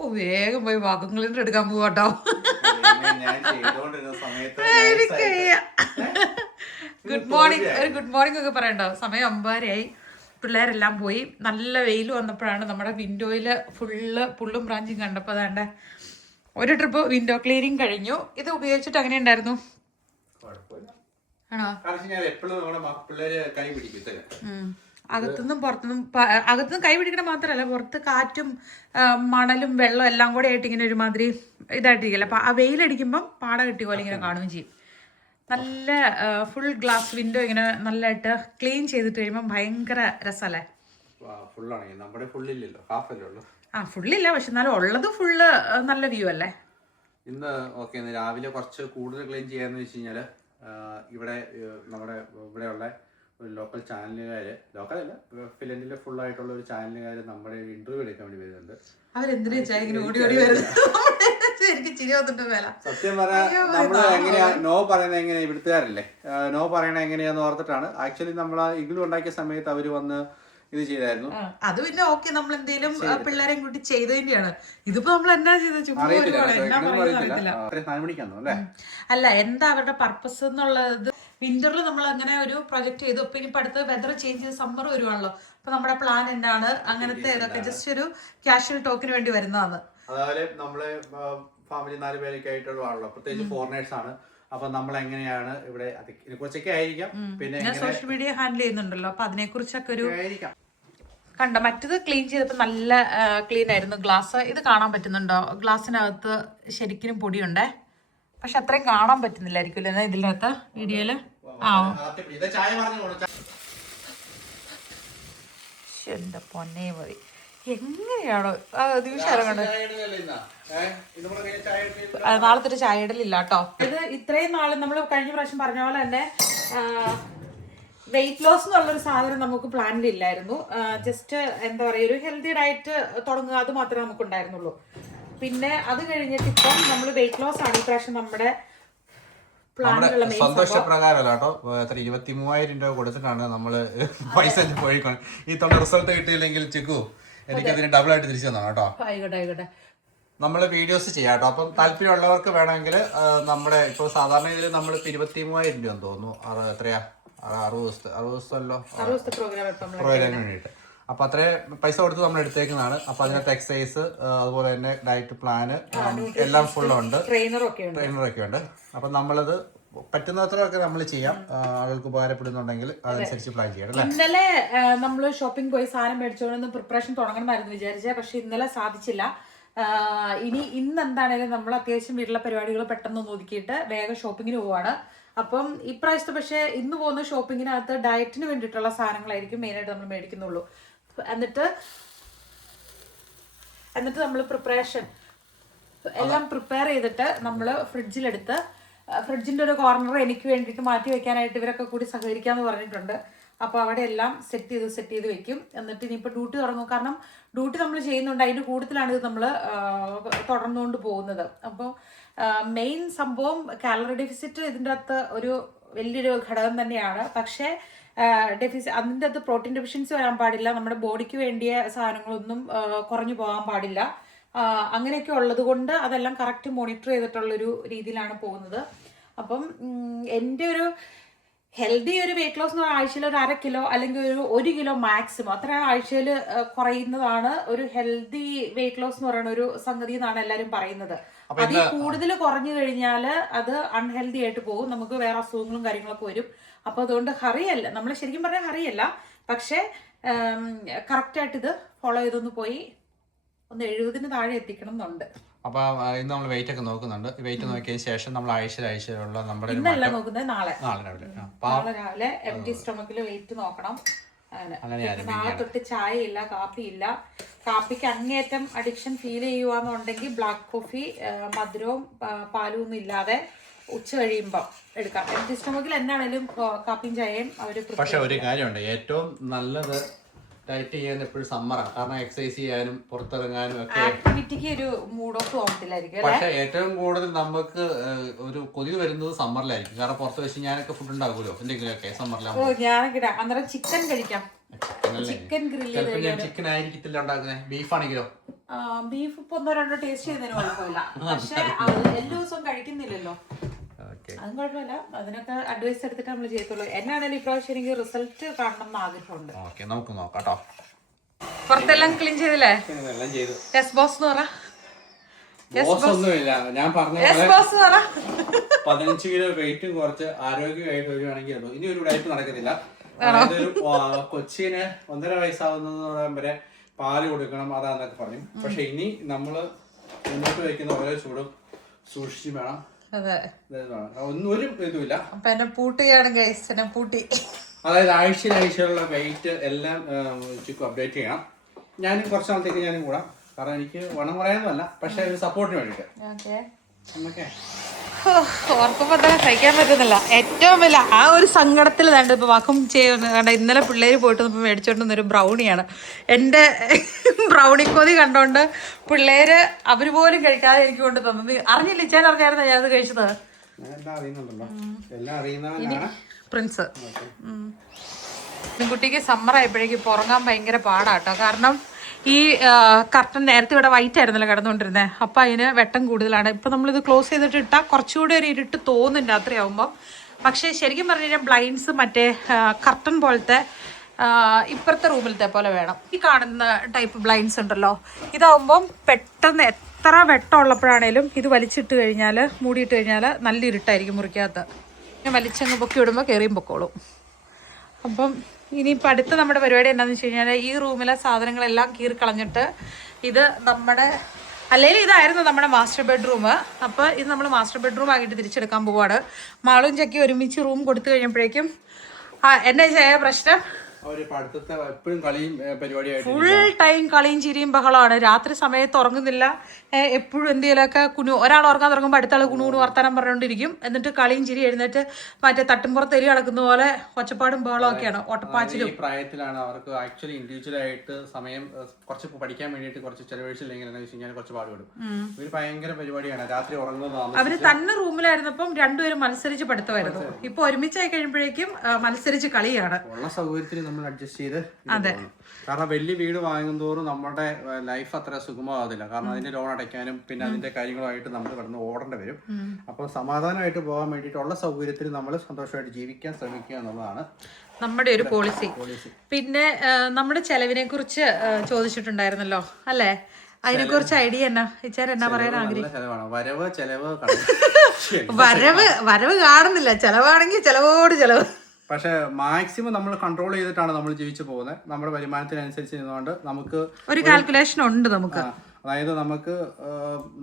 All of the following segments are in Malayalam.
ഓ വേഗം പോയി വാക്കുകളിൽ എടുക്കാൻ പോവാട്ടോ. ഗുഡ് മോർണിംഗ്, ഒരു ഗുഡ് മോർണിംഗ് ഒക്കെ പറയണ്ടോ? സമയം 9:30 പിള്ളേരെല്ലാം പോയി. നല്ല വെയിൽ വന്നപ്പോഴാണ് നമ്മുടെ വിൻഡോയില് ഫുള്ള് പുള്ളും ബ്രാഞ്ചും കണ്ടപ്പോൾ അതാണ്ട് ഒരു ട്രിപ്പ് വിൻഡോ ക്ലീനിങ് കഴിഞ്ഞു. ഇത് ഉപയോഗിച്ചിട്ട് അങ്ങനെ ഉണ്ടായിരുന്നു ആണോ? അകത്തുനിന്നും പുറത്തുനിന്നും, അകത്തുനിന്ന് കൈ പിടിക്കണ മാത്രമല്ല പുറത്ത് കാറ്റും മണലും വെള്ളം എല്ലാം കൂടെ ആയിട്ട് ഇങ്ങനെ ഒരുമാതിരി ഇതായിട്ടിരിക്കില്ല. അപ്പൊ ആ വെയിലടിക്കുമ്പം പാട കിട്ടിയ പോലെ ഇങ്ങനെ കാണുകയും ചെയ്യും. നല്ല ഫുൾ ഗ്ലാസ് വിൻഡോ ഇങ്ങനെ നല്ലതായിട്ട് ക്ലീൻ ചെയ്തിട്ട് കഴിയുമ്പോൾ ഭയങ്കര രസമല്ലേ? ആ ഫുള്ളില്ല, പക്ഷെ എന്നാലും ഉള്ളത് ഫുള്ള് നല്ല വ്യൂ അല്ലേ? ഇന്ന് രാവിലെ കുറച്ച് കൂടുതൽ ക്ലീൻ ചെയ്യാന്ന് വെച്ച് കഴിഞ്ഞാല് ഇവിടെ നമ്മുടെ ഇവിടെയുള്ള ഒരു ലോക്കൽ ചാനലുകാര്, ലോക്കലല്ല ഫിലിമിലെ ഫുൾ ആയിട്ടുള്ള ഒരു ചാനലുകാര് നമ്മുടെ ഇന്റർവ്യൂ എടുക്കാൻ വേണ്ടി വരുന്നുണ്ട്. സത്യം പറഞ്ഞാൽ നമ്മള് എങ്ങനെയാ നോ പറയുന്നത്, എങ്ങനെയാ ഇവിടുത്തുകാരല്ലേ നോ പറയണ എങ്ങനെയാന്ന് ഓർത്തിട്ടാണ്. ആക്ച്വലി നമ്മൾ ആ ഇഗ്ലു ഉണ്ടാക്കിയ സമയത്ത് അവര് വന്ന് ഇത് ചെയ്തായിരുന്നു. അത് പിന്നെ ഓക്കെ, നമ്മൾ എന്തെങ്കിലും പിള്ളേരെയും കൂട്ടി ചെയ്തതിന്റെയാണ്. ഇതിപ്പോ നമ്മൾ എന്നാ ചെയ്ത അല്ല, എന്താ അവരുടെ പർപ്പസ് എന്നുള്ളത്. വിന്ററിൽ നമ്മൾ അങ്ങനെ ഒരു പ്രൊജക്ട് ചെയ്തു. അപ്പൊ ഇനി അടുത്ത് വെതർ ചേഞ്ച് ചെയ്ത് സമ്മർ വരുവാണല്ലോ. അപ്പൊ നമ്മുടെ പ്ലാൻ എന്താണ്, അങ്ങനത്തെ ഇതൊക്കെ ജസ്റ്റ് ഒരു കാഷ്വൽ ടോക്കിന് വേണ്ടി വരുന്നതാണ്. അതായത് നമ്മള് ഫാമിലി 4 പേരൊക്കെ ആയിട്ടുള്ളതാണല്ലോ, പ്രത്യേകിച്ച് ഫോറിനേഴ്സ് ആണ്. അപ്പൊ നമ്മൾ എങ്ങനെയാണ് ഇവിടെ ഇതിനെ കുറിച്ചൊക്കെ ആയിരിക്കാം. പിന്നെ ഞാൻ സോഷ്യൽ മീഡിയ ഹാൻഡിൽ ചെയ്യുന്നുണ്ടല്ലോ, അപ്പൊ അതിനെ കുറിച്ചൊക്കെ ഒരു കണ്ട. മറ്റത് ക്ലീൻ ചെയ്തപ്പോ നല്ല ക്ലീൻ ആയിരുന്നു ഗ്ലാസ്. ഇത് കാണാൻ പറ്റുന്നുണ്ടോ? ഗ്ലാസ്സിനകത്ത് ശരിക്കും പൊടിയുണ്ടേ, പക്ഷെ അത്രയും കാണാൻ പറ്റുന്നില്ലായിരിക്കും അല്ലേ ഇതിനകത്ത് വീഡിയോയില്. എന്റെ പൊന്നേ മതി. എങ്ങനെയാണോ നാളത്തെ ഒരു ചായ ഇടലില്ല കേട്ടോ. ഇത് ഇത്രയും നാള് നമ്മൾ കഴിഞ്ഞ പ്രാവശ്യം പറഞ്ഞ പോലെ തന്നെ വെയിറ്റ് ലോസ് എന്നുള്ളൊരു സാധനം നമുക്ക് പ്ലാനിലില്ലായിരുന്നു. ജസ്റ്റ് എന്താ പറയുക, ഒരു ഹെൽത്തി ഡയറ്റ് തുടങ്ങുക, അത് മാത്രമേ നമുക്ക് ഉണ്ടായിരുന്നുള്ളൂ. പിന്നെ അത് കഴിഞ്ഞിട്ട് ഇപ്പം നമ്മൾ വെയിറ്റ് ലോസ് ആണ് ഈ പ്രാവശ്യം നമ്മുടെ സന്തോഷപ്രകാരമല്ല കേട്ടോ. 23,000 രൂപ കൊടുത്തിട്ടാണ് നമ്മള് പൈസ പോയിക്കൊണ്ട്. ഈ തവണ റിസൾട്ട് കിട്ടിയില്ലെങ്കിൽ ചിക്കു എനിക്കതിന് ഡബിൾ ആയിട്ട് തിരിച്ചു തന്നാണ് കേട്ടോ. ആയിക്കോട്ടെ. നമ്മള് വീഡിയോസ് ചെയ്യാം കേട്ടോ. അപ്പം താല്പര്യമുള്ളവർക്ക് വേണമെങ്കിൽ നമ്മുടെ ഇപ്പൊ സാധാരണ ഇതിൽ നമ്മൾ 23,000 രൂപ തോന്നുന്നു. എത്രയാ 60 ദിവസമല്ലോ പ്രോഗ്രാമിന് വേണ്ടിയിട്ട്. അപ്പൊ അത്രയും പൈസ കൊടുത്ത് നമ്മൾ എടുത്തേക്കുന്നതാണ്. അപ്പൊ അതിനകത്ത് എക്സസൈസ്, അതുപോലെ തന്നെ ഡയറ്റ് പ്ലാന് എല്ലാം ഫുള്ളുണ്ട്, ട്രെയിനറൊക്കെ ഉണ്ട്. അപ്പൊ നമ്മളത് പറ്റുന്നത്രയൊക്കെ നമ്മൾ ചെയ്യാം. ആളുകൾക്ക് ഉപകാരപ്പെടുന്നുണ്ടെങ്കിൽ അതനുസരിച്ച് പ്ലാൻ ചെയ്യണം. ഇന്നലെ നമ്മൾ ഷോപ്പിംഗ് പോയി സാധനം മേടിച്ചോണ്ട് പ്രിപ്പറേഷൻ തുടങ്ങണമെന്നായിരുന്നു വിചാരിച്ചത്, പക്ഷെ ഇന്നലെ സാധിച്ചില്ല. ഇന്ന് എന്താണേലും നമ്മൾ അത്യാവശ്യം വീട്ടിലെ പരിപാടികൾ പെട്ടെന്ന് ഒതുക്കിയിട്ട് വേഗം ഷോപ്പിങ്ങിന് പോവാണ്. അപ്പം ഇപ്രാവശ്യത്തെ പക്ഷെ ഇന്ന് പോകുന്ന ഷോപ്പിങ്ങിനകത്ത് ഡയറ്റിന് വേണ്ടിയിട്ടുള്ള സാധനങ്ങളായിരിക്കും മെയിനായിട്ട് നമ്മൾ മേടിക്കുന്നുള്ളൂ. എന്നിട്ട് നമ്മൾ പ്രിപ്പറേഷൻ എല്ലാം പ്രിപ്പയർ ചെയ്തിട്ട് നമ്മൾ ഫ്രിഡ്ജിലെടുത്ത്, ഫ്രിഡ്ജിന്റെ ഒരു കോർണർ എനിക്ക് വേണ്ടിയിട്ട് മാറ്റി വെക്കാനായിട്ട് ഇവരൊക്കെ കൂടി സഹകരിക്കാന്ന് പറഞ്ഞിട്ടുണ്ട്. അപ്പോൾ അവിടെ എല്ലാം സെറ്റ് ചെയ്ത് വെക്കും. എന്നിട്ട് ഇനിയിപ്പോൾ ഡ്യൂട്ടി തുടങ്ങും. കാരണം ഡ്യൂട്ടി നമ്മൾ ചെയ്യുന്നുണ്ട്, അതിൻ്റെ കൂടുതലാണ് ഇത് നമ്മൾ തുടർന്നുകൊണ്ട് പോകുന്നത്. അപ്പോൾ മെയിൻ സംഭവം കാലറി ഡെഫിസിറ്റ് ഇതിൻ്റെ അകത്ത് ഒരു വലിയൊരു ഘടകം തന്നെയാണ്. പക്ഷേ അതിൻ്റെ അകത്ത് പ്രോട്ടീൻ ഡെഫിഷ്യൻസി വരാൻ പാടില്ല, നമ്മുടെ ബോഡിക്ക് വേണ്ടിയ സാധനങ്ങളൊന്നും കുറഞ്ഞു പോകാൻ പാടില്ല. അങ്ങനെയൊക്കെ ഉള്ളത് കൊണ്ട് അതെല്ലാം കറക്റ്റ് മോണിറ്റർ ചെയ്തിട്ടുള്ളൊരു രീതിയിലാണ് പോകുന്നത്. അപ്പം എൻ്റെ ഒരു ഹെൽത്തി ഒരു വെയിറ്റ് ലോസ് എന്ന് പറഞ്ഞാൽ ആഴ്ചയിൽ ഒരു 1/2 കിലോ അല്ലെങ്കിൽ ഒരു 1 കിലോ മാക്സിമം, അത്രയാണ് ആഴ്ചയിൽ കുറയുന്നതാണ് ഒരു ഹെൽത്തി വെയിറ്റ് ലോസ് എന്ന് പറയുന്ന ഒരു സംഗതി എന്നാണ് എല്ലാവരും പറയുന്നത്. അതിൽ കൂടുതൽ കുറഞ്ഞു കഴിഞ്ഞാൽ അത് അൺഹെൽത്തി ആയിട്ട് പോകും, നമുക്ക് വേറെ അസുഖങ്ങളും കാര്യങ്ങളൊക്കെ വരും. അപ്പോൾ അതുകൊണ്ട് ഹറിയല്ല, നമ്മൾ ശരിക്കും പറഞ്ഞാൽ ഹറിയല്ല, പക്ഷേ കറക്റ്റായിട്ട് ഇത് ഫോളോ ചെയ്തൊന്ന് പോയി ഒന്ന് 70-ന് താഴെ എത്തിക്കണം എന്നുണ്ട്. അപ്പൊ ഇന്ന് നമ്മൾ വെയിറ്റ് ഒക്കെ നോക്കുന്നുണ്ട്. വെയിറ്റ് നോക്കിയതിന് ശേഷം നമ്മൾ ആഴ്ചയിലുള്ള നമ്മുടെ ഇന്നല്ല നോക്കുന്നത്, നാളെ രാവിലെ എംപ്റ്റി സ്റ്റൊമക്കിൽ വെയിറ്റ് നോക്കണം. നാളെ തൊട്ട് ചായ ഇല്ല, കാപ്പിയില്ല. കാപ്പിക്ക് അങ്ങേറ്റം അഡിക്ഷൻ ഫീൽ ചെയ്യുവാന്നുണ്ടെങ്കിൽ ബ്ലാക്ക് കോഫി, മധുരവും പാലും ഒന്നും ഇല്ലാതെ ഉച്ച കഴിയുമ്പോ എടുക്കാം. എംപ്റ്റി സ്റ്റൊമക്കിൽ എന്താണേലും കാപ്പിയും ചായയും അവര്. പക്ഷെ ഒരു കാര്യമുണ്ട്, ഏറ്റവും നല്ലത് ഡയറ്റ് ചെയ്യാൻ എപ്പോഴും സമ്മറാണ്. കാരണം എക്സസൈസ് ചെയ്യാനും പുറത്തിറങ്ങാനും ഒക്കെ ആക്ടിവിറ്റിക്ക് ഒരു മൂഡ് ഓഫ് തോന്നത്തില്ലായിരിക്കും. പക്ഷെ ഏറ്റവും കൂടുതൽ നമുക്ക് ഒരു കൊതി വരുന്നത് സമ്മറിലായിരിക്കും. കാരണം പുറത്ത് വെച്ച് ഞാനൊക്കെ ഫുഡ് ഉണ്ടാകുമല്ലോ എന്തെങ്കിലുമൊക്കെ സമ്മറിലാകുമ്പോൾ. ഞാനൊക്കെ അന്നേരം ചിക്കൻ കഴിക്കാം. Chicken grill. ചിക്കൻ ആയിരിക്കത്തില്ല ഉണ്ടാക്കുന്നത്, ബീഫാണെങ്കിലോ ബീഫ് ഇപ്പൊ 1-2 ടേസ്റ്റ് ചെയ്യുന്നതിന് കുഴപ്പമില്ല. പക്ഷെ അത് എല്ലാ ദിവസവും കഴിക്കുന്നില്ലല്ലോ, അതും കുഴപ്പമില്ല. അതിനൊക്കെ അഡ്വൈസ് എടുത്തിട്ട് നമ്മൾ ചെയ്യത്തുള്ളൂ. എന്നാണേലും ഇപ്രാവശ്യം എനിക്ക് റിസൾട്ട് കാണണം എന്ന് ആഗ്രഹമുണ്ട്. നമുക്ക് നോക്കാട്ടോ. പുറത്തെല്ലാം ക്ലീൻ ചെയ്തില്ലേ? എല്ലാം ചെയ്തു. യെസ് ബോസ് എന്ന് പറ. ഒന്നുമില്ല, ഞാൻ പറഞ്ഞ യെസ് ബോസ് എന്ന് പറ. 15 കിലോ വെയിറ്റും കുറച്ച് ആരോഗ്യമായിട്ട് വരുവാണെങ്കിൽ ഇനി ഒരു ഉടായ്പ നടക്കത്തില്ല. അതായത് ഒരു കൊച്ചിന് 1.5 വയസ്സാവുന്ന വരെ പാല് കൊടുക്കണം, അതാന്നൊക്കെ പറഞ്ഞു. പക്ഷെ ഇനി നമ്മള് മുന്നോട്ട് വയ്ക്കുന്ന ഓരോ ചൂടും സൂക്ഷിച്ച് വേണം. ഒന്നും ഒരു ഇതുമില്ല. അപ്പൊ എന്നെ പൂട്ടിയാണ് ഗൈസ്, എന്നെ പൂട്ടി. അതായത് ആഴ്ചയിലുള്ള വെയിറ്റ് എല്ലാം അപ്ഡേറ്റ് ചെയ്യണം. ഞാനും കുറച്ച് നാളത്തേക്ക് ഞാനും കൂടാം, കാരണം എനിക്ക് വണ്ണം പറയാനൊന്നുമല്ല, പക്ഷെ ഒരു സപ്പോർട്ടിന് വേണ്ടിയിട്ട്. ഓർക്കുമ്പോ തന്നെ സഹിക്കാൻ പറ്റുന്നില്ല. ഏറ്റവും വലിയ ആ ഒരു സങ്കടത്തിൽ വേണ്ട ഇപ്പൊ വാക്കും ചെയ്യുന്ന. ഇന്നലെ പിള്ളേര് പോയിട്ട് ഇപ്പൊ മേടിച്ചോണ്ട് വന്നൊരു ബ്രൗണിയാണ്. എൻ്റെ ബ്രൗണി കൊതി കണ്ടോണ്ട് പിള്ളേര് അവര് പോലും കഴിക്കാതെ എനിക്ക് കൊണ്ട് തന്നത്. അറിഞ്ഞില്ല, ഇച്ചാൻ അറിഞ്ഞായിരുന്നു ഞാനത് കഴിച്ചത്. പ്രിൻസ് കുട്ടിക്ക് സമ്മർ ആയപ്പോഴേക്കും ഉറങ്ങാൻ ഭയങ്കര പാടാട്ടോ. കാരണം ഈ കർട്ടൻ നേരത്തെ ഇവിടെ വൈറ്റ് ആയിരുന്നല്ലോ കിടന്നുകൊണ്ടിരുന്നത്, അപ്പം അതിന് വെട്ടം കൂടുതലാണ്. ഇപ്പം നമ്മളിത് ക്ലോസ് ചെയ്തിട്ട് ഇട്ടാൽ കുറച്ചുകൂടി ഒരു ഇരുട്ട് തോന്നും രാത്രിയാകുമ്പം. പക്ഷേ ശരിക്കും പറഞ്ഞു കഴിഞ്ഞാൽ ബ്ലൈൻഡ്സ് മറ്റേ കർട്ടൻ പോലത്തെ ഇപ്പുറത്തെ റൂമിലത്തെ പോലെ വേണം. ഈ കാണുന്ന ടൈപ്പ് ബ്ലൈൻഡ്സ് ഉണ്ടല്ലോ, ഇതാവുമ്പം പെട്ടെന്ന് എത്ര വെട്ടം ഉള്ളപ്പോഴാണേലും ഇത് വലിച്ചിട്ട് കഴിഞ്ഞാൽ, മൂടിയിട്ട് കഴിഞ്ഞാൽ നല്ല ഇരുട്ടായിരിക്കും മുറിക്കകത്ത്. ഞാൻ വലിച്ചങ്ങ് പൊക്കി വിടുമ്പോൾ കയറിയും പൊക്കോളും. അപ്പം ഇനിയിപ്പോൾ അടുത്ത നമ്മുടെ പരിപാടി എന്താണെന്ന് വെച്ച് കഴിഞ്ഞാൽ ഈ റൂമിലെ സാധനങ്ങളെല്ലാം കീറിക്കളഞ്ഞിട്ട് ഇത് നമ്മുടെ അല്ലെങ്കിൽ ഇതായിരുന്നു നമ്മുടെ മാസ്റ്റർ ബെഡ്റൂം. അപ്പോൾ ഇത് നമ്മൾ മാസ്റ്റർ ബെഡ്റൂം ആക്കിയിട്ട് തിരിച്ചെടുക്കാൻ പോവാണ്. മാളും ചക്കി ഒരുമിച്ച് റൂം കൊടുത്തു കഴിഞ്ഞപ്പോഴേക്കും എന്നെ ചെയ്യാൻ പ്രശ്നം ഫുൾ ടൈം കളിയും ചിരിയും ബഹളമാണ്. രാത്രി സമയത്ത് ഉറങ്ങുന്നില്ല, എപ്പോഴും എന്തെങ്കിലുമൊക്കെ ഒരാൾ ഉറങ്ങാൻ തുടങ്ങുമ്പോൾ അടുത്ത ആൾ കുണുകുണു വർത്താനം പറഞ്ഞുകൊണ്ടിരിക്കും. എന്നിട്ട് കളിയും ചിരി എഴുന്നേറ്റ് മറ്റേ തട്ടുംപുറത്ത് എരി നടക്കുന്ന പോലെ ഒച്ചപ്പാടും ബഹളം ഒക്കെയാണ്, ഓട്ടപ്പാച്ചിലും. ഈ പ്രായത്തിലാണ് അവർക്ക് ആക്ച്വലി ഇൻഡിവിജ്വൽ ആയിട്ട് സമയം കുറച്ച് പഠിക്കാൻ വേണ്ടിയിട്ട് കുറച്ച് ചെലവഴിച്ചില്ലെങ്കിൽ എന്താ വെച്ച് കഴിഞ്ഞാൽ കുറച്ച് പാടുപെടും. ഒരു ഭയങ്കര പരിപാടിയാണ് രാത്രി ഉറങ്ങുന്നത്. അവര് തന്നെ റൂമിലായിരുന്നപ്പം രണ്ടുപേരും മത്സരിച്ച് പഠിത്തമായിരുന്നു. ഇപ്പൊ ഒരുമിച്ചായി കഴിയുമ്പോഴേക്കും മത്സരിച്ച് കളിയാണ്. ഉള്ള സൗകര്യത്തിന് നമ്മൾ അഡ്ജസ്റ്റ് ചെയ്ത്. അതെ, കാരണം വലിയ വീട് വാങ്ങുന്തോറും നമ്മുടെ ലൈഫ് അത്ര സുഗമമാകത്തില്ല. കാരണം അതിന്റെ ലോൺ അടയ്ക്കാനും പിന്നെ അതിന്റെ കാര്യങ്ങളുമായിട്ട് നമ്മൾ കിടന്ന് ഓടേണ്ടി വരും. അപ്പൊ സമാധാനമായിട്ട് പോകാൻ വേണ്ടിയിട്ടുള്ള സൗകര്യത്തിൽ നമ്മൾ സന്തോഷമായിട്ട് ജീവിക്കാൻ ശ്രമിക്കുക എന്നുള്ളതാണ് നമ്മുടെ ഒരു പോളിസി. പിന്നെ നമ്മുടെ ചെലവിനെ കുറിച്ച് ചോദിച്ചിട്ടുണ്ടായിരുന്നല്ലോ അല്ലേ? അതിനെ കുറിച്ച് ഐഡിയ എന്നാ ഇച്ചാൻ എന്നാ പറയാൻ ആഗ്രഹിക്കും? വരവ് കാണുന്നില്ല, ചെലവാണെങ്കിൽ ചെലവോട് ചെലവ്. പക്ഷെ മാക്സിമം നമ്മൾ കൺട്രോൾ ചെയ്തിട്ടാണ് നമ്മൾ ജീവിച്ചു പോകുന്നത്. നമ്മുടെ വരുമാനത്തിനനുസരിച്ച് ചെയ്യുന്നതുകൊണ്ട് നമുക്ക് ഒരു കാൽക്കുലേഷൻ ഉണ്ട് നമുക്ക്. അതായത് നമുക്ക്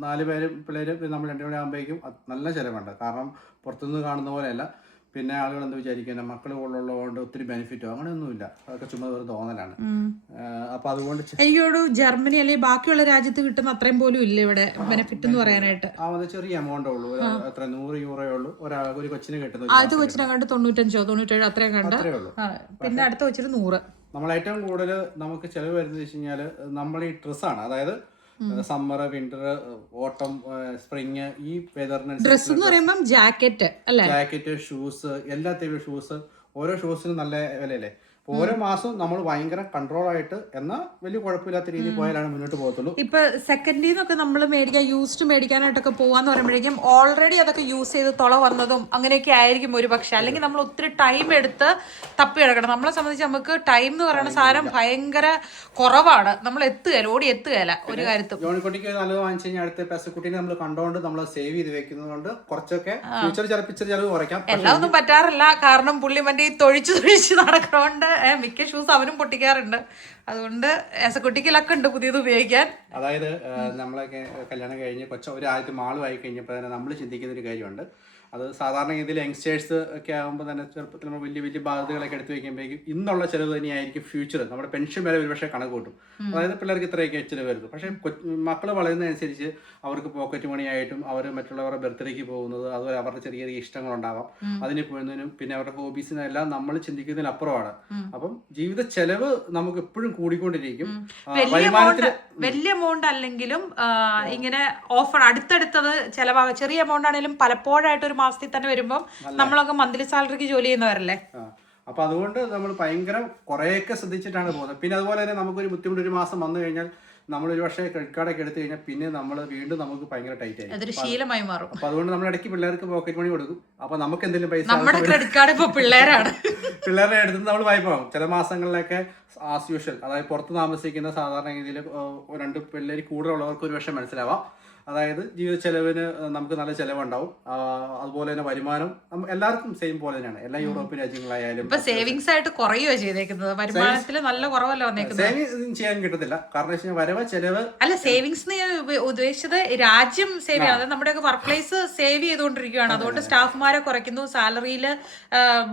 4 പിള്ളേര് നമ്മൾ 2 മണി ആകുമ്പോഴേക്കും നല്ല ചിലവുണ്ട്. കാരണം പുറത്തുനിന്ന് കാണുന്ന പോലെയല്ല. പിന്നെ ആളുകൾ എന്ത് വിചാരിക്കുന്നത്, മക്കൾ ഉള്ളതുകൊണ്ട് ഒത്തിരി ബെനിഫിറ്റോ അങ്ങനെയൊന്നുമില്ല, അതൊക്കെ ചുമ്മാ ഒരു തോന്നലാണ്. അപ്പൊ അതുകൊണ്ട് എനിക്കോട് ജർമ്മനി അല്ലെങ്കിൽ ബാക്കിയുള്ള രാജ്യത്ത് കിട്ടുന്ന അത്രയും പോലും ഇല്ല ഇവിടെ ബെനിഫിറ്റ് എന്ന് പറയാനായിട്ട്. ചെറിയ എമൗണ്ടേ ഉള്ളൂ, എത്ര 100 യൂറോയേ ഉള്ളൂ ഒരു കൊച്ചിന് കിട്ടുന്നത്. ആദ്യത്തെ കൊച്ചിനെ കണ്ട് 95 97 അത്രയും കണ്ട്, പിന്നെ അടുത്ത കൊച്ചിന് 100. നമ്മൾ ഏറ്റവും കൂടുതൽ നമുക്ക് ചെലവ് വരുന്നത് വെച്ച് കഴിഞ്ഞാല് നമ്മൾ ഈ ഡ്രസ്സാണ്. അതായത് സമ്മർ, വിന്റർ, ഓട്ടം, സ്പ്രിങ്, ഈ വെതറിനനുസരിച്ച് ജാക്കറ്റ്, ഷൂസ്, എല്ലാത്തിനും ഷൂസ്. ഓരോ ഷൂസിനും നല്ല വിലയല്ലേ. ഓരോ മാസവും നമ്മൾ ഭയങ്കര കൺട്രോൾ ആയിട്ട് എന്നാൽ വലിയ കുഴപ്പമില്ലാത്ത രീതിയിൽ പോയാലാണ് മുന്നോട്ട് പോകത്തുള്ളൂ. ഇപ്പൊ സെക്കൻഡിൽ നിന്നൊക്കെ നമ്മൾ മേടിക്കാൻ യൂസ്ഡ് മേടിക്കാനായിട്ടൊക്കെ പോവാന്ന് പറയുമ്പോഴേക്കും ഓൾറെഡി അതൊക്കെ യൂസ് ചെയ്ത് തുള വന്നതും അങ്ങനെയൊക്കെ ആയിരിക്കും ഒരു പക്ഷെ. അല്ലെങ്കിൽ നമ്മൾ ഒത്തിരി ടൈം എടുത്ത് തപ്പി കിടക്കണം. നമ്മളെ സംബന്ധിച്ച് നമുക്ക് ടൈം എന്ന് പറയുന്ന സാധനം ഭയങ്കര കുറവാണ്. നമ്മൾ ഓടി എത്തുകയല്ല ഒരു കാര്യത്തും. ജോണിക്കുട്ടിക്ക് നല്ലത് വാങ്ങിച്ചു കഴിഞ്ഞാൽ അടുത്ത പെസക്കുട്ടീനെ നമ്മൾ കണ്ടോണ്ട് നമ്മൾ സേവ് ചെയ്ത് വെക്കുന്നതുകൊണ്ട് കുറച്ചൊക്കെ ഫ്യൂച്ചർ ചെലവ് കുറയ്ക്കാം. എല്ലാം ഒന്നും പറ്റാറില്ല, കാരണം പുള്ളി മറ്റേ തൊഴിച്ച് നടക്കണോണ്ട് മിക്ക ഷൂസ് അവനും പൊട്ടിക്കാറുണ്ട്. അതുകൊണ്ട് കുട്ടിക്ക് ലക്ക് ഉണ്ട് പുതിയത് ഉപയോഗിക്കാൻ. അതായത് നമ്മളൊക്കെ കല്യാണം കഴിഞ്ഞ് ഒരു ആദ്യത്തെ മാളുമായി കഴിഞ്ഞപ്പോൾ തന്നെ നമ്മൾ ചിന്തിക്കുന്ന ഒരു കാര്യമുണ്ട്. അത് സാധാരണ രീതിയിൽ യങ്സ്റ്റേഴ്സ് ഒക്കെ ആകുമ്പോൾ തന്നെ ചെറുപ്പത്തിൽ നമ്മൾ വലിയ വലിയ ബാധ്യതകളൊക്കെ എടുത്തു വയ്ക്കുമ്പോഴേക്കും ഇന്നുള്ള ചിലവ് തന്നെയായിരിക്കും ഫ്യൂച്ചർ. നമ്മുടെ പെൻഷൻ വരെ ഒരുപക്ഷെ കണക്ക് കൂട്ടും. അതായത് പിള്ളേർക്ക് ഇത്രയൊക്കെ ചിലവ് വരുന്നു. പക്ഷേ മക്കൾ വളരുന്നതനുസരിച്ച് അവർക്ക് പോക്കറ്റ് മണി ആയിട്ടും അവർ മറ്റുള്ളവരുടെ ബർത്ത്ഡേക്ക് പോകുന്നത്, അതുപോലെ അവരുടെ ചെറിയ ചെറിയ ഇഷ്ടങ്ങളുണ്ടാവാം, അതിന് പോകുന്നതിനും പിന്നെ അവരുടെ ഹോബീസിനും എല്ലാം നമ്മൾ ചിന്തിക്കുന്നതിനപ്പുറമാണ്. അപ്പം ജീവിത ചെലവ് നമുക്ക് എപ്പോഴും കൂടിക്കൊണ്ടിരിക്കും. വലിയ എമൗണ്ട് അല്ലെങ്കിലും ഇങ്ങനെ ഓഫർ അടുത്തടുത്തത് ചെലവാകും. ചെറിയ എമൗണ്ട് ആണെങ്കിലും പലപ്പോഴായിട്ട് ഒരു മാസത്തിൽ തന്നെ വരുമ്പോൾ നമ്മളൊക്കെ മന്ത്ലി സാലറിക്ക് ജോലി ചെയ്യുന്നവരല്ലേ. അപ്പൊ അതുകൊണ്ട് നമ്മൾ ഭയങ്കര കുറെയൊക്കെ ശ്രദ്ധിച്ചിട്ടാണ് പോകുന്നത്. പിന്നെ അതുപോലെ തന്നെ നമുക്കൊരു ബുദ്ധിമുട്ട് ഒരു മാസം വന്നു കഴിഞ്ഞാൽ നമ്മളൊരു പക്ഷേ ക്രെഡിറ്റ് കാർഡൊക്കെ എടുത്തു കഴിഞ്ഞാൽ പിന്നെ നമ്മൾ വീണ്ടും നമുക്ക് ഭയങ്കര ടൈറ്റ് ആയിരിക്കും. അതൊരു ശീലമായി മാറും. അപ്പൊ അതുകൊണ്ട് നമ്മൾ ഇടയ്ക്ക് പിള്ളേർക്ക് പോക്കറ്റ് മണി കൊടുക്കും. അപ്പൊ നമുക്ക് എന്തെങ്കിലും പൈസ നമ്മുടെ ക്രെഡിറ്റ് കാർഡ് ഇപ്പൊ പിള്ളേരാണ്. പിള്ളേരുടെ അടുത്ത് നമ്മൾ വായ്പ വാങ്ങും. ചില മാസങ്ങളിലൊക്കെ ആസ് യൂഷ്വൽ, അതായത് പുറത്ത് താമസിക്കുന്ന സാധാരണ രീതിയിൽ 2 പിള്ളേർ കൂടുതലുള്ളവർക്ക് ഒരു പക്ഷേ മനസ്സിലാവാം. അതായത് ജീവിത ചെലവിന് നമുക്ക് നല്ല ചെലവുണ്ടാവും. അതുപോലെ തന്നെ വരുമാനം എല്ലാവർക്കും സെയിം പോലെ തന്നെയാണ്, എല്ലാ യൂറോപ്യൻ രാജ്യങ്ങളായാലും. ഇപ്പൊ സേവിങ്സ് ആയിട്ട് കുറയുകയോ ചെയ്തേക്കുന്നത്, വരുമാനത്തിൽ നല്ല കുറവല്ല വന്നേക്കുന്നത്. സേവിങ് ചെയ്യാൻ കിട്ടത്തില്ല. കാരണം വെച്ച് കഴിഞ്ഞാൽ വരവ് ചെലവ് അല്ല, സേവിങ്സ് ഉദ്ദേശിച്ചത് രാജ്യം സേവ് ചെയ്യാം. അതായത് നമ്മുടെയൊക്കെ വർക്ക് പ്ലേസ് സേവ് ചെയ്തുകൊണ്ടിരിക്കുകയാണ്. അതുകൊണ്ട് സ്റ്റാഫുമാരെ കുറയ്ക്കുന്നു, സാലറിയിൽ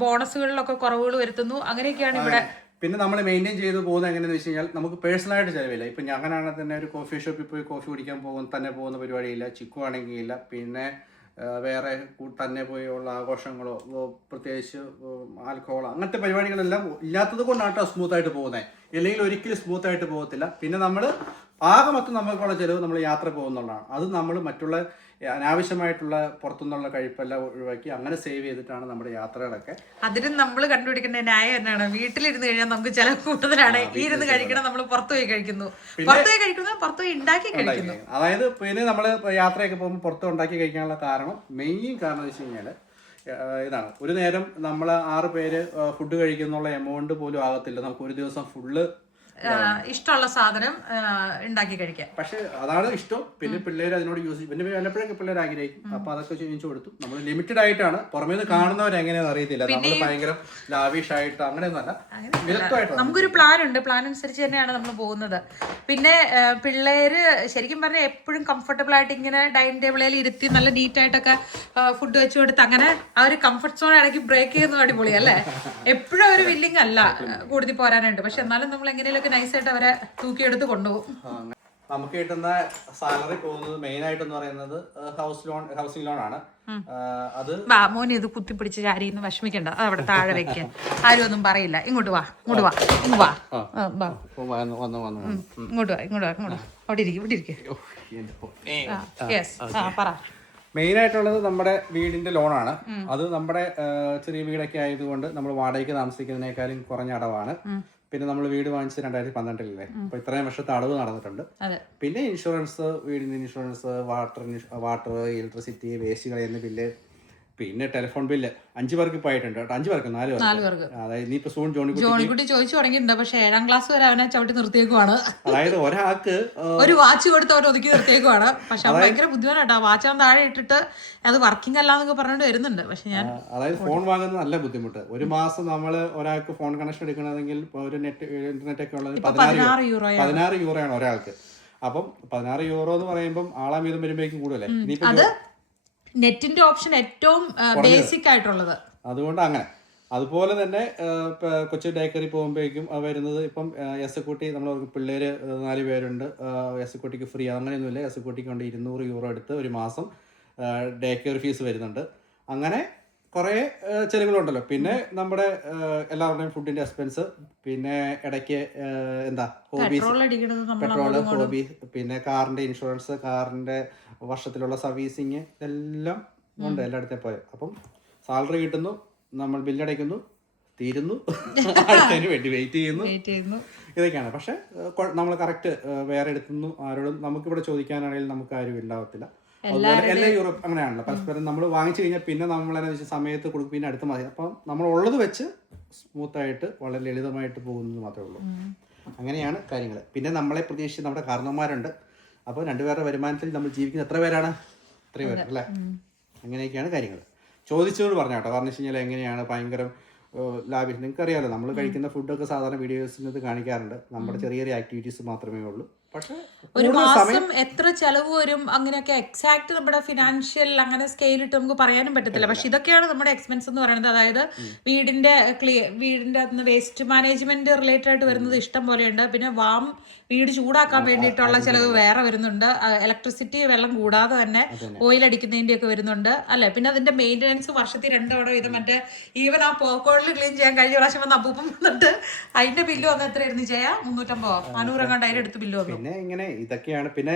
ബോണസുകളിലൊക്കെ കുറവുകൾ വരുത്തുന്നു, അങ്ങനെയൊക്കെയാണ് ഇവിടെ. പിന്നെ നമ്മൾ മെയിൻറ്റെയിൻ ചെയ്ത് പോകുന്നത് എങ്ങനെയാണെന്ന് വെച്ച് കഴിഞ്ഞാൽ നമുക്ക് പേഴ്സണലായിട്ട് ചിലവില്ല. ഇപ്പം ഞാനാണെങ്കിൽ തന്നെ ഒരു കോഫി ഷോപ്പിൽ പോയി കോഫി കുടിക്കാൻ പോകുന്ന പരിപാടിയില്ല. ചിക്കു ആണെങ്കിൽ ഇല്ല. പിന്നെ വേറെ തന്നെ പോയി ഉള്ള ആഘോഷങ്ങളോ പ്രത്യേകിച്ച് ആൽക്കഹോളോ അങ്ങനത്തെ പരിപാടികളെല്ലാം ഇല്ലാത്തത് കൊണ്ടാണ് സ്മൂത്തായിട്ട് പോകുന്നത്. ഇല്ലെങ്കിൽ ഒരിക്കലും സ്മൂത്തായിട്ട് പോകത്തില്ല. പിന്നെ നമ്മൾ ആകമൊത്തം നമുക്കുള്ള ചിലവ് നമ്മൾ യാത്ര പോകുന്നുള്ളതാണ്. അത് നമ്മൾ മറ്റുള്ള അനാവശ്യമായിട്ടുള്ള പുറത്തുനിന്നുള്ള കഴിപ്പെല്ലാം ഒഴിവാക്കി അങ്ങനെ സേവ് ചെയ്തിട്ടാണ് നമ്മുടെ യാത്രകളൊക്കെ. അതിനും നമ്മൾ കണ്ടുപിടിക്കേണ്ട ന്യായം എന്നാണ്, വീട്ടിലിരുന്ന് കഴിഞ്ഞാൽ നമുക്ക് ചില കൂടുതലാണ്. ഈ ഇരുന്ന് കഴിക്കണം, നമ്മൾ പുറത്തു പോയി കഴിക്കുന്നു, പുറത്തു പോയി ഉണ്ടാക്കി കഴിക്കുന്നു. അതായത് പിന്നെ നമ്മൾ യാത്രയൊക്കെ പോകുമ്പോൾ പുറത്ത് ഉണ്ടാക്കി കഴിക്കാനുള്ള മെയിൻ കാരണം എന്ന് വെച്ച് കഴിഞ്ഞാൽ ഇതാണ്. ഒരു നേരം നമ്മൾ 6 പേര് ഫുഡ് കഴിക്കുന്നുള്ള എമൗണ്ട് പോലും ആകത്തില്ല നമുക്ക് ഒരു ദിവസം ഫുള്ള് ഇഷ്ടമുള്ള സാധനം ഉണ്ടാക്കി കഴിക്കാം. പക്ഷെ അതാണ് ഇഷ്ടം. പിന്നെ പിള്ളേർ അതിനോട് യൂസ് ചെയ്യും. പിന്നെ വല്ലപ്പോഴൊക്കെ പിള്ളേർ ആഗ്രഹിക്കും. അപ്പൊ അതൊക്കെ ചെയ്യിച്ചു കൊടുത്തു. നമ്മൾ ലിമിറ്റഡ് ആയിട്ടാണ്. പുറമേ നിന്ന് കാണുന്നവർ എങ്ങനെയാണെന്ന് അറിയത്തില്ല. നമ്മൾ ഭയങ്കര ലാവിഷ് ആയിട്ട് അങ്ങനെയൊന്നുമല്ല, മിതത്വമായിട്ട്. നമുക്കൊരു പ്ലാൻ ഉണ്ട്, പ്ലാൻ അനുസരിച്ച് തന്നെയാണ് നമ്മൾ പോകുന്നത്. പിന്നെ പിള്ളേര് ശരിക്കും പറഞ്ഞാൽ എപ്പോഴും കംഫർട്ടബിൾ ആയിട്ട് ഇങ്ങനെ ഡൈനിങ് ടേബിളിൽ ഇരുത്തി നല്ല നീറ്റായിട്ടൊക്കെ ഫുഡ് വെച്ച് കൊടുത്ത് അങ്ങനെ ആ ഒരു കംഫർട്ട് സോൺ ഇടയ്ക്ക് ബ്രേക്ക് ചെയ്യുന്നത് അടിപൊളി അല്ലേ. എപ്പോഴും ഒരു വില്ലിങ് അല്ല കൂടുതൽ പോരാനുണ്ട്. പക്ഷെ എന്നാലും നമ്മൾ എങ്ങനെയൊക്കെ നൈസായിട്ട് അവരെ തൂക്കിയെടുത്ത് കൊണ്ടുപോകും. നമുക്ക് കിട്ടുന്ന സാലറി പോകുന്നത് മെയിൻ ആയിട്ടെന്ന് പറയുന്നത് ഹൗസിംഗ് ലോൺ ആണ്. അത് മോനെ ഇത് കുത്തിപ്പിടിച്ച് ചാരിന്ന് വിഷമിക്കണ്ട, അത് അവിടെ താഴെ വെക്കാൻ ആരും ഒന്നും പറയില്ല. ഇങ്ങോട്ട് വാ, ഇങ്ങോട്ട് വാ, ഇങ്ങ് വാ, അവിടെ ഇരിക്കും. പറ. മെയിൻ ആയിട്ടുള്ളത് നമ്മുടെ വീടിന്റെ ലോണാണ്. അത് നമ്മുടെ ചെറിയ വീടൊക്കെ ആയതുകൊണ്ട് നമ്മൾ വാടകയ്ക്ക് താമസിക്കുന്നതിനേക്കാളും കുറഞ്ഞ അടവാണ്. പിന്നെ നമ്മൾ വീട് വാങ്ങിച്ചത് 2012 അപ്പൊ ഇത്രയും വർഷത്തെ അടവ് നടന്നിട്ടുണ്ട്. പിന്നെ ഇൻഷുറൻസ്, വീടിന്റെ ഇൻഷുറൻസ്, വാട്ടർ, ഇലക്ട്രിസിറ്റി, വേസ്റ്റ് കളയുന്ന ബില്ല്, പിന്നെ ടെലിഫോൺ ബില്ല് 5 പേർക്ക് ഇപ്പൊ ആയിട്ടുണ്ട് കേട്ടോ. 4 പേർക്ക്. അതായത് ഇനിയിപ്പോ ജോണിക്കുട്ടി ചോദിച്ചു തുടങ്ങിയിട്ടുണ്ട്. പക്ഷെ 7ാം ക്ലാസ് വരെ അവനെ ചവിട്ടി നിർത്തിയേക്കുവാണ്. അതായത് ഒരാൾക്ക് ഒരു വാച്ച് കൊടുത്ത് അവൻ ഒതുക്കി നിർത്തിയേക്കുവാണ്. പക്ഷെ അവൻ ഭയങ്കര ബുദ്ധിമുട്ടാ. വാച്ച് അവൻ താഴെ ഇട്ടിട്ട് അത് വർക്കിംഗ് അല്ലാന്നൊക്കെ പറഞ്ഞിട്ട് വരുന്നുണ്ട്. പക്ഷെ ഞാൻ അതായത് ഫോൺ വാങ്ങുന്നത് നല്ല ബുദ്ധിമുട്ട്. ഒരു മാസം നമ്മൾ ഒരാൾക്ക് ഫോൺ കണക്ഷൻ എടുക്കണമെങ്കിൽ ഒരു ഇന്റർനെറ്റ് ഒക്കെ ഉള്ളത് 16 യൂറോയാണ് ഒരാൾക്ക്. അപ്പം 16 യൂറോ എന്ന് പറയുമ്പോൾ ആളാം വീതം വരുമ്പോഴേക്കും കൂടുതലേ. അത് നെറ്റിന്റെ ഓപ്ഷൻ ഏറ്റവും ബേസിക് ആയിട്ടുള്ളത്. അതുകൊണ്ട് അങ്ങനെ. അതുപോലെ തന്നെ കൊച്ചു ഡേക്കറി പോകുമ്പോഴേക്കും വരുന്നത് ഇപ്പം എസ്എക്കുട്ടി നമ്മൾ പിള്ളേര് 4 പേരുണ്ട്. എസ്എക്കുട്ടിക്ക് ഫ്രീ അങ്ങനെയൊന്നുമില്ല. എസ്എക്കുട്ടിക്ക് കൊണ്ട് 200 യൂറോ എടുത്ത് ഒരു മാസം ഡേ കെയർ ഫീസ് വരുന്നുണ്ട്. അങ്ങനെ കുറേ ചെലവുകളുണ്ടല്ലോ. പിന്നെ നമ്മുടെ എല്ലാവരുടെയും ഫുഡിന്റെ എക്സ്പെൻസ്, പിന്നെ ഇടയ്ക്ക് പെട്രോള്, ഹോബി, പിന്നെ കാറിന്റെ ഇൻഷുറൻസ്, കാറിന്റെ വർഷത്തിലുള്ള സർവീസിങ്, ഇതെല്ലാം ഉണ്ട് എല്ലായിടത്തെ പോലെ. അപ്പം സാലറി കിട്ടുന്നു, നമ്മൾ ബില്ലടയ്ക്കുന്നു, തീരുന്നു, അടുത്തതിന് വേണ്ടി വെയിറ്റ് ചെയ്യുന്നു, ഇതൊക്കെയാണ്. പക്ഷെ നമ്മൾ കറക്റ്റ് വേറെ എടുത്തുന്നു ആരോടും നമുക്കിവിടെ ചോദിക്കാനാണെങ്കിലും നമുക്ക് ആരും ഉണ്ടാവത്തില്ല. അതുപോലെ എല്ലാ യൂറോപ്പ് അങ്ങനെയാണല്ലോ. പരസ്പരം നമ്മൾ വാങ്ങിച്ചു കഴിഞ്ഞാൽ പിന്നെ നമ്മളതിനെ വെച്ച് സമയത്ത് കൊടുക്കും, പിന്നെ അടുത്ത് മതി. അപ്പം നമ്മൾ ഉള്ളത് വെച്ച് സ്മൂത്തായിട്ട് വളരെ ലളിതമായിട്ട് പോകുന്നത് മാത്രമേ ഉള്ളൂ. അങ്ങനെയാണ് കാര്യങ്ങൾ. പിന്നെ നമ്മളെ പ്രതീക്ഷിച്ച് നമ്മുടെ കാരണവന്മാരുണ്ട്. അപ്പോൾ 2 പേരുടെ വരുമാനത്തിൽ നമ്മൾ ജീവിക്കുന്ന എത്ര പേരാണ്? 3 പേര് അല്ലേ? അങ്ങനെയൊക്കെയാണ് കാര്യങ്ങൾ. ചോദിച്ചോട് പറഞ്ഞ കേട്ടോ. കാരണം വെച്ച് കഴിഞ്ഞാൽ എങ്ങനെയാണ് ഭയങ്കര ലാഭിച്ച്. നിങ്ങൾക്ക് അറിയാമല്ലോ, നമ്മൾ കഴിക്കുന്ന ഫുഡൊക്കെ സാധാരണ വീഡിയോസിനകത്ത് കാണിക്കാറുണ്ട്. നമ്മുടെ ചെറിയ ചെറിയ ആക്ടിവിറ്റീസ് മാത്രമേ ഉള്ളൂ. പക്ഷെ ഒരു മാസം എത്ര ചെലവ് വരും അങ്ങനെയൊക്കെ എക്സാക്ട് നമ്മുടെ ഫിനാൻഷ്യൽ അങ്ങനെ സ്കെയിലിട്ട് നമുക്ക് പറയാനും പറ്റത്തില്ല. പക്ഷെ ഇതൊക്കെയാണ് നമ്മുടെ എക്സ്പെൻസ് എന്ന് പറയുന്നത്. അതായത് വീടിന്റെ അകത്ത് വേസ്റ്റ് മാനേജ്മെന്റ് റിലേറ്റഡ് ആയിട്ട് വരുന്നത് ഇഷ്ടം പോലെയുണ്ട്. പിന്നെ വീട് ചൂടാക്കാൻ വേണ്ടിയിട്ടുള്ള ചിലവ് വേറെ വരുന്നുണ്ട്. ഇലക്ട്രിസിറ്റി വെള്ളം കൂടാതെ തന്നെ ഓയിൽ അടിക്കുന്നതിന്റെ ഒക്കെ വരുന്നുണ്ട് അല്ലെ. പിന്നെ അതിന്റെ മെയിൻ്റെനൻസ് വർഷത്തിൽ 2 തവണ ഇത് മറ്റേ ഈവൻ ആ പോക്കോളിൽ ക്ലീൻ ചെയ്യാൻ കഴിഞ്ഞ പ്രാവശ്യം വന്ന് അപ്പൂപ്പം വന്നിട്ട് അതിന്റെ ബില്ല് വന്ന് എത്രയായിരുന്നു ചെയ്യാം? 350 400 കണ്ട് അതിന്റെ അടുത്ത് ബില്ല് വന്നു. പിന്നെ ഇങ്ങനെ ഇതൊക്കെയാണ്. പിന്നെ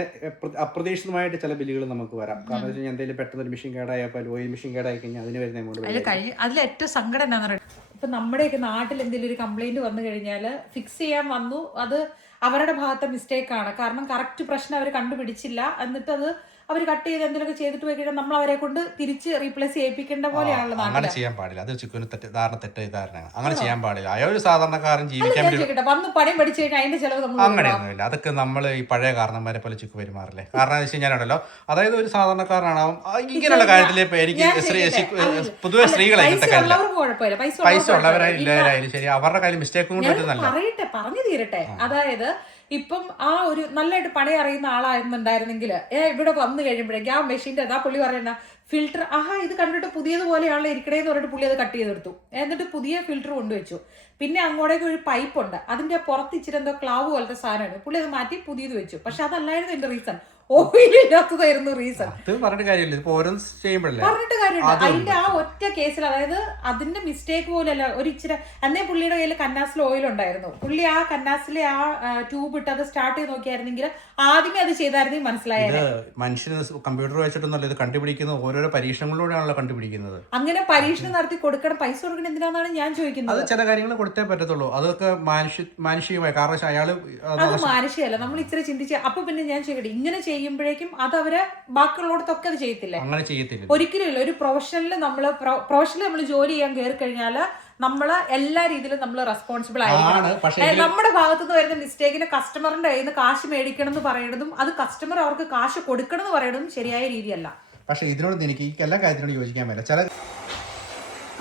അപ്രതീക്ഷിതമായിട്ട് ചില ബില്ലുകൾ നമുക്ക് വരാം. കാരണം വെച്ചാൽ എന്തെങ്കിലും പെട്ടെന്ന് ഒരു മെഷീൻ കേടായപ്പോൾ ഓയിൽ മെഷീൻ കേടായി കഴിഞ്ഞാൽ അതിന് വരുന്ന എമൗണ്ട്. അതിൽ ഏറ്റവും സങ്കടം എന്താണെന്ന് പറയുന്നത്, ഇപ്പൊ നമ്മുടെയൊക്കെ നാട്ടിൽ എന്തെങ്കിലും ഒരു കംപ്ലൈന്റ് വന്നു കഴിഞ്ഞാൽ ഫിക്സ് ചെയ്യാൻ വന്നു, അത് അവരുടെ ഭാഗത്തെ മിസ്റ്റേക്ക് ആണ്. കാരണം കറക്റ്റ് പ്രശ്നം അവർ കണ്ടുപിടിച്ചില്ല, എന്നിട്ട് അത് അവർ കട്ട് ചെയ്ത് എന്തെങ്കിലുമൊക്കെ ചെയ്തിട്ട് പോയി കഴിഞ്ഞാൽ നമ്മൾ അവരെ കൊണ്ട് തിരിച്ച് റീപ്ലേസ് ചെയ്യിപ്പിക്കേണ്ട പോലെയാണല്ലോ. അങ്ങനെ ചെയ്യാൻ പാടില്ല, അത് ചിക്കുവിന് തെറ്റിദ്ധാരണയാണ്. അങ്ങനെ ചെയ്യാൻ പാടില്ല. അയാൾ സാധാരണക്കാരൻ ജീവിക്കാൻ വന്ന് പണിയും പഠിച്ചു കഴിഞ്ഞാൽ അതിന്റെ ചെലവ് നമ്മൾ അങ്ങനെയൊന്നുമില്ല. അതൊക്കെ നമ്മൾ ഈ പഴയ കാരണന്മാരെ പോലെ ചിക്കു പെരുമാറില്ലേ. കാരണം എന്ന് വെച്ച് കഴിഞ്ഞാലുണ്ടല്ലോ, അതായത് ഒരു സാധാരണക്കാരനാവും ഇങ്ങനെയുള്ള കാര്യത്തിൽ ഇപ്പൊ എനിക്ക് പൊതുവെ സ്ത്രീകളെ പൈസ ഉള്ളവരായാലും ശരി, അവരുടെ കയ്യിൽ മിസ്റ്റേക്കും കൊണ്ട് വരുന്നല്ല. പറഞ്ഞു തീരട്ടെ. അതായത് ഇപ്പം ആ ഒരു നല്ലതായിട്ട് പണി അറിയുന്ന ആളായിരുന്നുണ്ടായിരുന്നെങ്കിൽ ഇവിടെ വന്നു കഴിയുമ്പോഴേക്കും ആ മെഷീന്റെ ആ പുള്ളി പറയുന്ന ഫിൽറ്റർ ഇത് കണ്ടിട്ട് പുതിയതുപോലെയാണല്ലോ ഇരിക്കണേന്ന് പറഞ്ഞിട്ട് പുള്ളി അത് കട്ട് ചെയ്തെടുത്തു. എന്നിട്ട് പുതിയ ഫിൽറ്റർ കൊണ്ടുവച്ചു. പിന്നെ അങ്ങോട്ടേക്ക് ഒരു പൈപ്പ് ഉണ്ട്, അതിന്റെ പുറത്ത് ഇച്ചിരി എന്തോ ക്ലാവ് പോലത്തെ സാധനമാണ്, പുള്ളി അത് മാറ്റി പുതിയത് വെച്ചു. പക്ഷെ അതല്ലായിരുന്നു എന്റെ റീസൺ, ഓയിലില്ലാത്തതായിരുന്നു റീസൺ. പറഞ്ഞിട്ട് കാര്യമില്ല. അതിന്റെ ആ ഒറ്റ കേസിൽ, അതായത് അതിന്റെ മിസ്റ്റേക്ക് പോലെയല്ല, ഒരു ഇച്ചിരി അന്നേ പുള്ളിയുടെ കയ്യിൽ കന്നാസിൽ ഓയിൽ ഉണ്ടായിരുന്നു. പുള്ളി ആ കന്നാസിലെ ആ ട്യൂബ് ഇട്ട് അത് സ്റ്റാർട്ട് ചെയ്ത് നോക്കിയായിരുന്നെങ്കിൽ ആദ്യമേ അത് ചെയ്തായിരുന്നെങ്കിൽ മനസ്സിലായത്. മനുഷ്യന് കമ്പ്യൂട്ടർ വെച്ചിട്ടൊന്നല്ല ഇത് കണ്ടുപിടിക്കുന്നത്, ഓരോരോ പരീക്ഷണങ്ങളിലൂടെയാണല്ലോ കണ്ടുപിടിക്കുന്നത്. അങ്ങനെ പരീക്ഷണം നടത്തി കൊടുക്കണം, പൈസ കൊടുക്കണം എന്തിനാണെന്നാണ് ഞാൻ ചോദിക്കുന്നത്. അത് ചില കാര്യങ്ങൾ കൊടുത്തേ പറ്റത്തുള്ളൂ. അതൊക്കെ മാനുഷികമായി. കാരണം അയാള് അത് മാനുഷികമല്ല, നമ്മൾ ഇച്ചിരി ചിന്തിച്ച്. അപ്പൊ പിന്നെ ഞാൻ ചോദിക്കട്ടെ, ഇങ്ങനെ ചെയ്യുമ്പോഴേക്കും അത് അവര് ബാക്കിയുള്ളടത്തൊക്കെ അത് ചെയ്യത്തില്ല? അങ്ങനെ ചെയ്യത്തില്ല, ഒരിക്കലും ഇല്ല. ഒരു പ്രൊഫഷണൽ നമ്മൾ ജോലി ചെയ്യാൻ കയറി കഴിഞ്ഞാൽ നമ്മള് എല്ലാ രീതിയിലും നമ്മൾ റെസ്പോൺസിബിൾ ആയിരിക്കണം. നമ്മുടെ ഭാഗത്തുനിന്ന് വരുന്ന മിസ്റ്റേക്കിന് കസ്റ്റമറിന്റെ കയ്യിൽ നിന്ന് കാശ് മേടിക്കണം എന്ന് പറയുന്നതും അത് കസ്റ്റമർ അവർക്ക് കാശ് കൊടുക്കണം എന്ന് പറയുന്നതും ശരിയായ രീതിയല്ല. പക്ഷെ ഇതിനോട് എനിക്ക് എല്ലാ കാര്യത്തിനോട് യോജിക്കാൻ പറ്റില്ല. ചില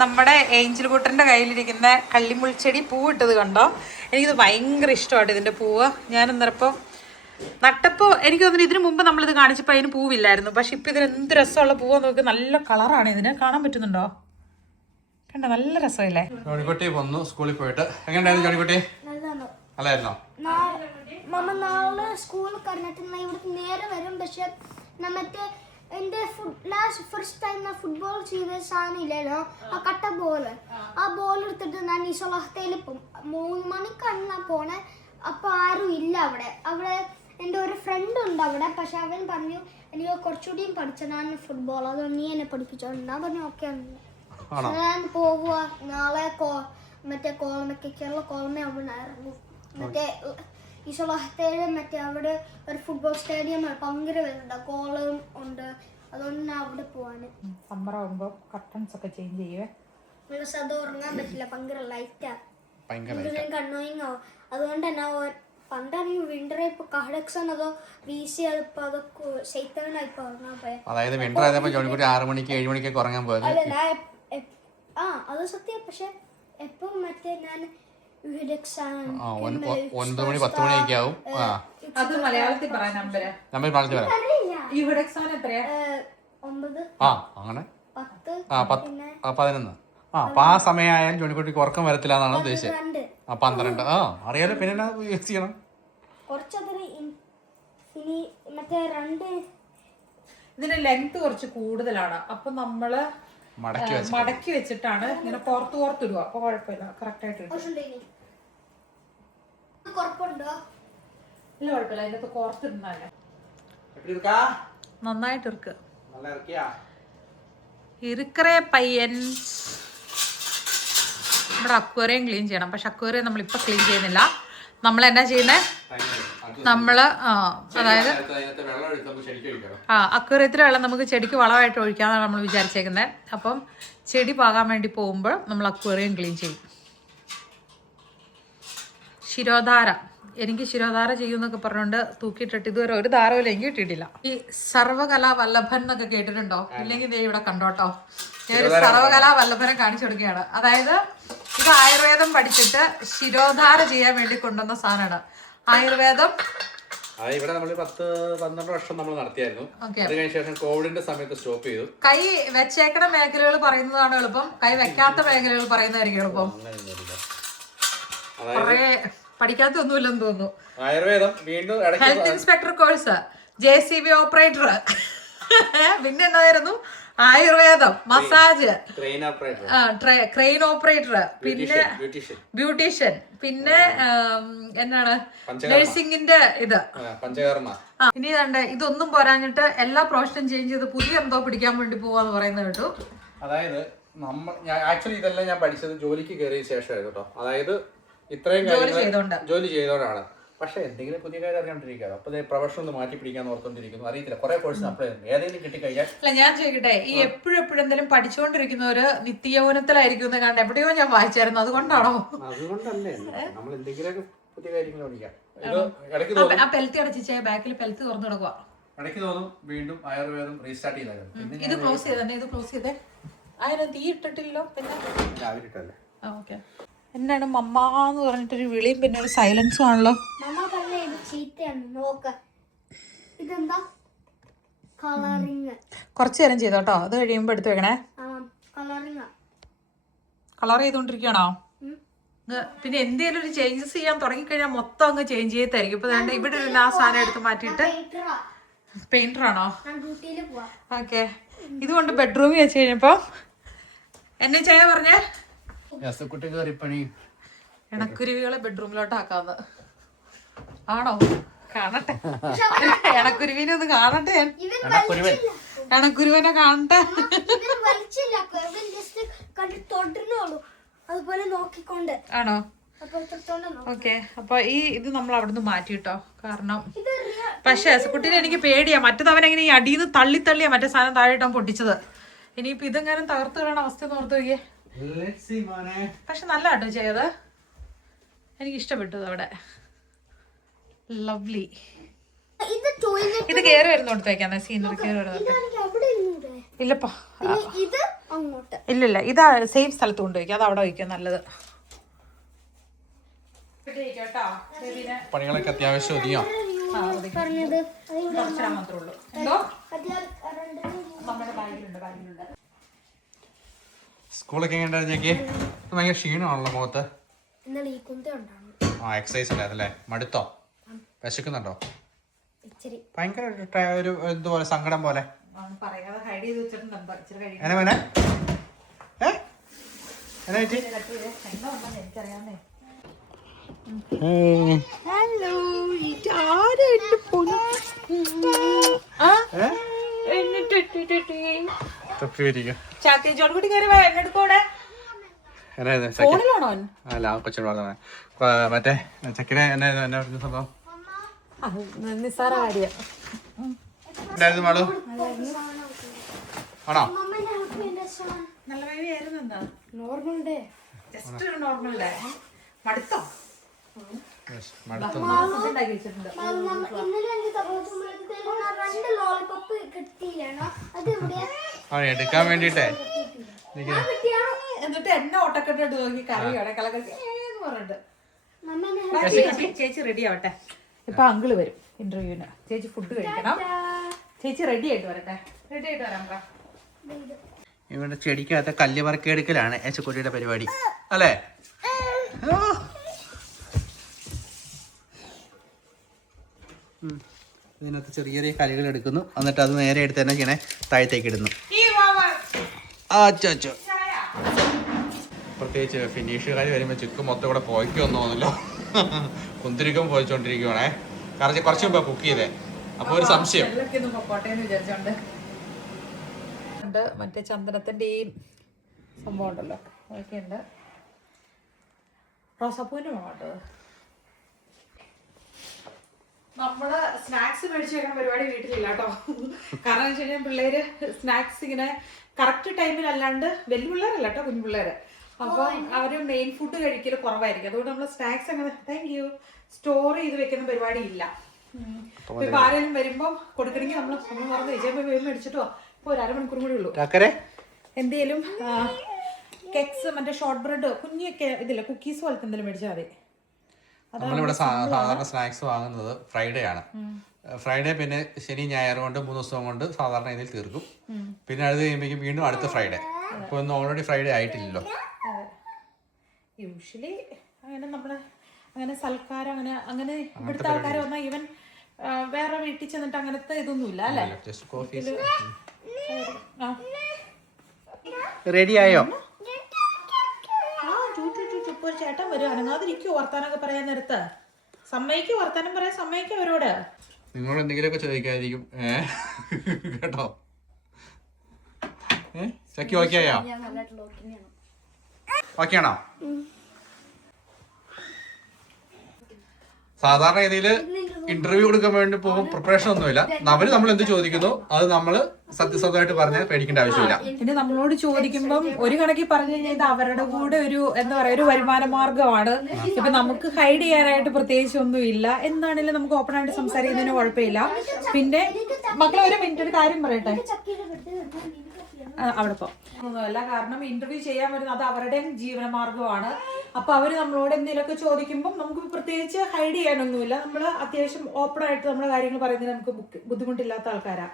നമ്മുടെ ഏഞ്ചൽ കൂട്ടറിന്റെ കയ്യിലിരിക്കുന്ന കള്ളിമുൾച്ചെടി പൂവിട്ടത് കണ്ടോ? എനിക്കിത് ഭയങ്കര ഇഷ്ടമായിട്ട് ഇതിന്റെ പൂവ്. ഞാൻ അന്നേരപ്പം നട്ടപ്പോൾ എനിക്ക് തോന്നുന്നു ഇതിനു മുമ്പ് നമ്മളിത് കാണിച്ചപ്പോൾ അതിന് പൂവില്ലായിരുന്നു. പക്ഷെ ഇപ്പം ഇതിന് എന്ത് രസമുള്ള പൂവ് നോക്കി, നല്ല കളറാണ് ഇതിന്. കാണാൻ പറ്റുന്നുണ്ടോ? കണ്ടോ, നല്ല രസമില്ലേ? ജോണിക്കുട്ടി വന്നു സ്കൂളിൽ പോയിട്ട്. എങ്ങനെയായിരുന്നു ജോണിക്കുട്ടി? നല്ലായിരുന്നോ? നാളെ സ്കൂളിൽ കഴിഞ്ഞിട്ട് ഇവിടുത്തെ നേരെ വരും. പക്ഷെ മറ്റേ എൻ്റെ ഫസ്റ്റ് ടൈം ഞാൻ ഫുട്ബോൾ ചെയ്ത സാധനം ഇല്ലല്ലോ, ആ കട്ട ബോള്, ആ ബോൾ എടുത്തിട്ട് ഞാൻ ഈ സൊളഹത്തയിൽ 3 മണിക്കാണ് ഞാൻ പോണേ. അപ്പോൾ ആരും ഇല്ല അവിടെ എൻ്റെ ഒരു ഫ്രണ്ട് ഉണ്ട് അവിടെ. പക്ഷെ അവൻ പറഞ്ഞു എനിക്ക് കുറച്ചുകൂടിയും പഠിച്ച ഞാൻ ഫുട്ബോൾ, അതുകൊണ്ട് നീ എന്നെ പഠിപ്പിച്ചോണ്ട്. ഞാൻ പറഞ്ഞു ഓക്കെ, ഞാൻ പോവുക നാളെ. മറ്റേ കേരള കോളമേ അവിടെ ഇറങ്ങും. മറ്റേ ഈ സൊളഹത്തേല് മറ്റേ അവിടെ ഒരു ഫുട്ബോൾ സ്റ്റേഡിയം ഭയങ്കര വരുന്നുണ്ട്, കോളം ഉണ്ട്. അതുകൊണ്ട് ഞാൻ അവിടെ പോവാന്. സമ്മർ ആകുമ്പോൾ കർട്ടൻസ് ഒക്കെ ചേഞ്ച് ചെയ്യുവേ. അത് ഉറങ്ങാൻ പറ്റില്ല, ഭയങ്കര ലൈറ്റാ, കണ്ണോയിങ്ങാവും. അതുകൊണ്ട് തന്നെ പണ്ടാണെങ്കിൽ വിന്റർ ഇപ്പൊ കഹഡക്സൺ അതോ വീശി ഇപ്പൊ അതൊക്കെ ശൈത്താനായിപ്പോ ഉറങ്ങാൻ പോയ. അതായത് വിന്റർ ആയപ്പോ ജോണിക്കുട്ടി 6 മണിക്ക് 7 മണിക്കൊക്കെ ഉറങ്ങാൻ പോയത്. അത് സത്യം. പക്ഷെ എപ്പം മറ്റേ ഞാൻ 9 മണി 10 മണിയൊക്കെ ആവും. അത് മലയാളത്തിൽ പറയാം. നമ്പർ മലയാളത്തിൽ പറയാം. അങ്ങനെ 11. അപ്പൊ ആ സമയമായാലും ജോണിക്കുട്ടിക്ക് ഉറക്കം വരത്തില്ല എന്നാണ് ഉദ്ദേശിച്ചത്. 12. അറിയാലോ. പിന്നെ യൂസ് ചെയ്യണം ഇതിന്റെ ലെങ്ത് കുറച്ച് കൂടുതലാണ്. അപ്പൊ നമ്മള് മടക്കി വെച്ചിട്ടാണ് ഇങ്ങനെ പുറത്തിടുക. അപ്പൊ കുഴപ്പമില്ല, കറക്റ്റ് ആയിട്ട് ഇല്ല, കുഴപ്പമില്ല. അതിനകത്ത് കോർത്തിടുന്നല്ലേ നന്നായിട്ട് ഇറുക്കറേ പയ്യൻ. നമ്മുടെ അക്വേറിയം ക്ലീൻ ചെയ്യണം. പക്ഷെ അക്വേറിയം നമ്മളിപ്പോൾ ക്ലീൻ ചെയ്യുന്നില്ല. നമ്മൾ എന്നാ ചെയ്യുന്നത്, അതായത് അക്വേറിയത്തിലെ വെള്ളം നമുക്ക് ചെടിക്ക് വളമായിട്ട് ഒഴിക്കാമെന്നാണ് നമ്മൾ വിചാരിച്ചേക്കുന്നത്. അപ്പം ചെടി പാകാൻ വേണ്ടി പോകുമ്പോൾ നമ്മൾ അക്വേറിയം ക്ലീൻ ചെയ്യും. ശിരോധാര, എനിക്ക് ശിരോധാര ചെയ്യുമെന്നൊക്കെ പറഞ്ഞുകൊണ്ട് തൂക്കിയിട്ടിട്ട് ഇതുവരെ ഒരു ധാരവും എനിക്ക് കിട്ടിയിട്ടില്ല. ഈ സർവകലാ വല്ലഭൻ എന്നൊക്കെ കേട്ടിട്ടുണ്ടോ? ഇല്ലെങ്കിൽ ദേ ഇവിടെ കണ്ടോട്ടോ, ഞാൻ ഒരു സർവകലാ വല്ലഭനെ കാണിച്ചു കൊടുക്കുകയാണ്. അതായത് ഇത് ആയുർവേദം പഠിച്ചിട്ട് ശിരോധാര ചെയ്യാൻ വേണ്ടി കൊണ്ടുവന്ന സാധനമാണ്. ആയുർവേദം ഇവിടെ നമ്മൾ 10-12 വർഷം നമ്മൾ നടത്തിയായിരുന്നു. അതിനുശേഷം കോവിഡിന്റെ സമയത്ത് സ്റ്റോപ്പ് ചെയ്തു. കൈ വെച്ചേക്കണ മേഖലകൾ പറയുന്നതാണ് എളുപ്പം, കൈ വെക്കാത്ത മേഖലകൾ പറയുന്നതായിരിക്കും എളുപ്പം. കുറെ പഠിക്കാത്തൊന്നുമില്ലെന്ന് തോന്നുന്നു. ആയുർവേദം വീണ്ടും health inspector course, JCB operator, പിന്നെ എന്തായിരുന്നു ആയുർവേദം, മസാജ്, ക്രെയിൻ ഓപ്പറേറ്റർ, പിന്നെ ബ്യൂട്ടീഷ്യൻ, പിന്നെ എന്താണ് നഴ്സിംഗിന്റെ ഇത് പഞ്ചകർമ്മ. ഇനി ഇതൊന്നും പോരാഞ്ഞിട്ട് എല്ലാ പ്രൊഫഷനും ചേഞ്ച് ചെയ്ത് പുതിയ എന്തോ പിടിക്കാൻ വേണ്ടി പോവാന്ന് പറയുന്നത് കേട്ടു. അതായത് ആക്ച്വലി ഇതെല്ലാം ഞാൻ പഠിച്ചത് ജോലിക്ക് കയറിയ ശേഷമായിരുന്നു കേട്ടോ. അതായത് ഇത്രയും ജോലി ചെയ്തോണ്ടാണ്. പക്ഷേ എന്തെങ്കിലും പുതിയ കാര്യം അറിയാണ്ടിരിക്കാമോ. അപ്പോൾ പ്രൊഫഷൻ ഒന്ന് മാറ്റി പിടിക്കാൻ ഓർത്തോണ്ടിരിക്കുന്നു. അറിയത്തില്ല, കുറെ കോഴ്സ് അപ്ലൈ ചെയ്യുന്നു. ഏതെങ്കിലും കിട്ടിക്കഴിഞ്ഞാൽ അല്ല ഞാൻ ചോദിക്കട്ടെ, ഈ എപ്പോഴും എന്തെങ്കിലും പഠിച്ചുകൊണ്ടിരിക്കുന്നവര് നിത്യയൗവനത്തിലായിരിക്കും എന്ന് കണ്ട് എവിടെയോ ഞാൻ വായിച്ചായിരുന്നു, അതുകൊണ്ടാണോ? അതുകൊണ്ടല്ലേ നമ്മൾ എന്തെങ്കിലുമൊക്കെ പുതിയ കാര്യങ്ങൾ പഠിക്കാം. ഇത് ഇടയ്ക്ക് തോന്നും, ആ പെൽത്തി അടച്ചിച്ച ബാക്കിൽ പെൽത്തി തുറന്നു കൊടുക്കുക. ഇടയ്ക്ക് തോന്നും വീണ്ടും ആയുർവേദം റീസ്റ്റാർട്ട് ചെയ്തായിരുന്നു. ഇത് ക്ലോസ് ചെയ്തേ, ഇത് ക്ലോസ് ചെയ്തേ. അതിന് തീ ഇട്ടിട്ടില്ലോ. പിന്നെ രാവിലെ ഇട്ടല്ലേ. ഓക്കെ. എന്നാണ് മമ്മ എന്ന് പറഞ്ഞിട്ടൊരു വിളിയും പിന്നെ ഒരു സൈലൻസും ആണല്ലോ. മമ്മ പറഞ്ഞ ഇത് ചീത്തയാണ്, നോക്ക. ഇതെന്താ? കളറിങ്. കുറച്ചു നേരം ചെയ്തോട്ടോ, അത് കഴിയുമ്പോ എടുത്ത് വെക്കണേ. കളറിങ് കളർ ചെയ്തോണ്ടിരിക്കണോ? പിന്നെ എന്തെങ്കിലും ഒരു ചേഞ്ചസ് ചെയ്യാൻ തുടങ്ങിക്കഴിഞ്ഞാൽ മൊത്തം അങ്ങ് ചേഞ്ച് ചെയ്തായിരിക്കും. ഇപ്പൊ വേണ്ട ഇവിടെ ഒരു ആ സാധനം എടുത്ത് മാറ്റിയിട്ട് പെയിന്റർ ആണോ? ഓക്കെ. ഇതുകൊണ്ട് ബെഡ്റൂമിൽ വെച്ച് കഴിഞ്ഞപ്പോ എന്നെ ചായ പറഞ്ഞേ എണക്കുരുവികളെ ബെഡ്റൂമിലോട്ട് ആക്കാന്ന്. ആണോ? കാണട്ടെ, എണക്കുരുവിനെ ഒന്ന് കാണട്ടെ. എണക്കുരുവിനെ കാണട്ടെ. അതുപോലെ നോക്കിക്കൊണ്ട്. ആണോ? ഓക്കെ. അപ്പൊ ഇത് നമ്മൾ അവിടുന്ന് മാറ്റിട്ടോ. കാരണം പക്ഷെ കുട്ടീനെ എനിക്ക് പേടിയാ. മറ്റത് അവനെങ്ങനെ ഈ അടിയിൽ തള്ളി തള്ളിയാ മറ്റേ സാധനം താഴെയിട്ടാൻ പൊട്ടിച്ചത്. ഇനിയിപ്പൊ ഇതെങ്ങാനും തകർത്ത് വീണ അവസ്ഥ ഓർത്ത് നോക്കിയേ. പക്ഷെ നല്ല കേട്ടോ ചെയ്ത്, എനിക്ക് ഇഷ്ടപ്പെട്ടു. അവിടെ ലവ്ലി. ഇത് കയറി വരുന്നോടത്ത് വെക്കാന്നേ, സീനറി കയറി വരുന്നോട്ട്. ഇല്ലപ്പാ, ഇല്ലില്ല, ഇതാ സെയിം സ്ഥലത്ത് കൊണ്ടുവയ്ക്കാം. അത് അവിടെ വയ്ക്കാം, നല്ലത്. പണികളൊക്കെ അത്യാവശ്യം ഒതുങ്ങിയോ? മാത്രമേ ഉള്ളൂ. എന്തോ നമ്മുടെ ബാഗിലുണ്ട്. സ്കൂളൊക്കെ എങ്ങനെയാക്കി? ഭയങ്കര ക്ഷീണമാണല്ലോ മുഖത്ത്. ആ എക്സസൈസ് ഉണ്ടായിരുന്നല്ലേ? മടുത്തോ? വിശക്കുന്നുണ്ടോ? ഭയങ്കര ഒരു ഇതുപോലെ സങ്കടം പോലെ. എന്നാ മോനെ? എന്നാ പറ്റി? ഹലോ, ചാക്കോടി കയറി എന്നെടുക്കൂടെ. ഫോണിലാണോ? അല്ല, കൊച്ചിനോട് മറ്റേ ചക്കിനെ എന്നെ പറഞ്ഞ സംഭവം നിസ്സാര കാര്യം മാളു ആണോ? നല്ല വേവി ആയിരുന്നു. എന്താ നോർമൽ ഡേ? ജസ്റ്റ് ഒരു നോർമൽ ഡേ. മടുത്തോ? എടുക്കാൻ വേണ്ടിട്ടേ എന്നിട്ട് എന്നെ ഒട്ടക്കെട്ടിട്ട് നോക്കി കറിയോടെ കലക്കെന്ന് പറഞ്ഞിട്ട്. ചേച്ചി റെഡി ആവട്ടെ. ഇപ്പൊ അങ്കിള് വരും ഇന്റർവ്യൂവിന്. ചേച്ചി ഫുഡ് കഴിക്കണം. ചേച്ചി റെഡി ആയിട്ട് വരട്ടെ. റെഡി ആയിട്ട് വരാം. ഇവിടെ ചെടിക്കകത്ത് കല്ല് പറക്കിയെടുക്കലാണ് ഏച്ചക്കുട്ടിയുടെ പരിപാടി അല്ലേ? ഇതിനകത്ത് ചെറിയ ചെറിയ കല്ലുകൾ എടുക്കുന്നു, എന്നിട്ട് അത് നേരെ എടുത്ത് തന്നെ ചെയ്യണേ, താഴത്തേക്ക് ഇടുന്നു. പ്രത്യേകിച്ച് ഫിനിഷുകാർ വരുമ്പോൾ ചുക്ക് മൊത്തം കൂടെ പോയിക്കൊന്നും തോന്നല്ലോ. കുന്തിരിക്കം പോയിച്ചോണ്ടിരിക്കുവാണേ. കാരണം കുറച്ച് മുമ്പ് കുക്ക് ചെയ്തേ. അപ്പൊ ഒരു സംശയം, മറ്റേ ചന്ദനത്തിന്റെ ഈ സംഭവം ഉണ്ടല്ലോ, അതൊക്കെ ഉണ്ട്. റോസാപ്പൂവിന്റെ വേണ്ടത്. നമ്മള് സ്നാക്സ് മേടിച്ചു വെക്കുന്ന പരിപാടി വീട്ടിലില്ല കേട്ടോ. കാരണം വെച്ച് കഴിഞ്ഞാൽ പിള്ളേര് സ്നാക്സ് ഇങ്ങനെ കറക്റ്റ് ടൈമിൽ അല്ലാണ്ട്, വലിയ പിള്ളേരല്ല കേട്ടോ, കുഞ്ഞു പിള്ളേര്. അപ്പൊ അവര് മെയിൻ ഫുഡ് കഴിക്കല് കുറവായിരിക്കും. അതുകൊണ്ട് നമ്മള് സ്നാക്സ് അങ്ങനെ സ്റ്റോർ ചെയ്ത് വെക്കുന്ന പരിപാടി ഇല്ല. ഇപ്പൊ ആരെങ്കിലും വരുമ്പോ കൊടുക്കണമെങ്കിൽ നമ്മൾ മറന്ന് വിജയപ്പോ മേടിച്ചിട്ടോ. ഇപ്പൊ ഒരു അരമണിക്കൂർ കൂടി ഉള്ളൂ. എന്തേലും കേക്ക്സ്, മറ്റേ ഷോർട്ട് ബ്രെഡ്, കുഞ്ഞൊക്കെ ഇതില്ല, കുക്കീസ് പോലത്തെ എന്തെങ്കിലും മേടിച്ചാൽ മതി. നമ്മളിവിടെ സാധാരണ സ്നാക്സ് വാങ്ങുന്നത് ഫ്രൈഡേ ആണ്. ഫ്രൈഡേ പിന്നെ ശനി ഞായർ കൊണ്ട് 3 ദിവസം കൊണ്ട് സാധാരണ ഇതിൽ തീർക്കും. പിന്നെ അത് കഴിയുമ്പോഴേക്കും വീണ്ടും അടുത്ത ഫ്രൈഡേ. ഇപ്പൊ ഒന്നും ഓൾറെഡി ഫ്രൈഡേ ആയിട്ടില്ലല്ലോ. യൂഷ്വലി അങ്ങനെ നമ്മള് അങ്ങനെ സൽക്കാരം അങ്ങനെ ഇവിടുത്തെ ആൾക്കാർ വന്നാൽ ഈവൻ വേറെ വീട്ടിൽ ചെന്നിട്ട് അങ്ങനത്തെ ഇതൊന്നുമില്ല അല്ലേ? റെഡി ആയോ? ഇപ്പൊ ഒരു ചേട്ടൻ വരും, അനങ്ങാതിരിക്കും വർത്താനൊക്കെ പറയാൻ നേരത്ത്. സമ്മതിക്കും, വർത്താനം പറയാൻ സമ്മതിക്കും അവരോട്. നിങ്ങളോട് എന്തെങ്കിലുമൊക്കെ ചോദിക്കാതിരിക്കും കേട്ടോ. ചക്കി ഓക്കെ ആയോ? ഓക്കെ ആണോ? സാധാരണ രീതിയിൽ ഇന്റർവ്യൂ കൊടുക്കാൻ വേണ്ടി പോകുമ്പോൾ പ്രിപ്പറേഷൻ ഒന്നുമില്ല. അവര് നമ്മൾ എന്ത് ചോദിക്കുന്നു അത് നമ്മള് സത്യസന്ധമായിട്ട് പറഞ്ഞാൽ പേടിക്കേണ്ട ആവശ്യമില്ല. പിന്നെ നമ്മളോട് ചോദിക്കുമ്പം ഒരു കണക്കിൽ പറഞ്ഞു കഴിഞ്ഞാൽ ഇത് അവരുടെ കൂടെ ഒരു എന്താ പറയാ ഒരു വരുമാന മാർഗമാണ്. ഇപ്പൊ നമുക്ക് ഹൈഡ് ചെയ്യാനായിട്ട് പ്രത്യേകിച്ച് ഒന്നുമില്ല. എന്താണെങ്കിലും നമുക്ക് ഓപ്പൺ ആയിട്ട് സംസാരിക്കുന്നതിന് കുഴപ്പമില്ല. പിന്നെ മക്കളെ ഒരു മിനിറ്റ് ഒരു കാര്യം പറയട്ടെ. അവിടെ ഒന്നുമല്ല, കാരണം ഇന്റർവ്യൂ ചെയ്യാൻ വരുന്നത് അത് അവരുടെയും ജീവനമാർഗമാണ്. അപ്പൊ അവര് നമ്മളോട് എന്തെങ്കിലുമൊക്കെ ചോദിക്കുമ്പോൾ നമുക്ക് പ്രത്യേകിച്ച് ഹൈഡ് ചെയ്യാനൊന്നുമില്ല. നമ്മൾ അത്യാവശ്യം ഓപ്പൺ ആയിട്ട് നമ്മുടെ കാര്യങ്ങൾ പറയുന്നതിന് നമുക്ക് ബുദ്ധിമുട്ടില്ലാത്ത ആൾക്കാരാ.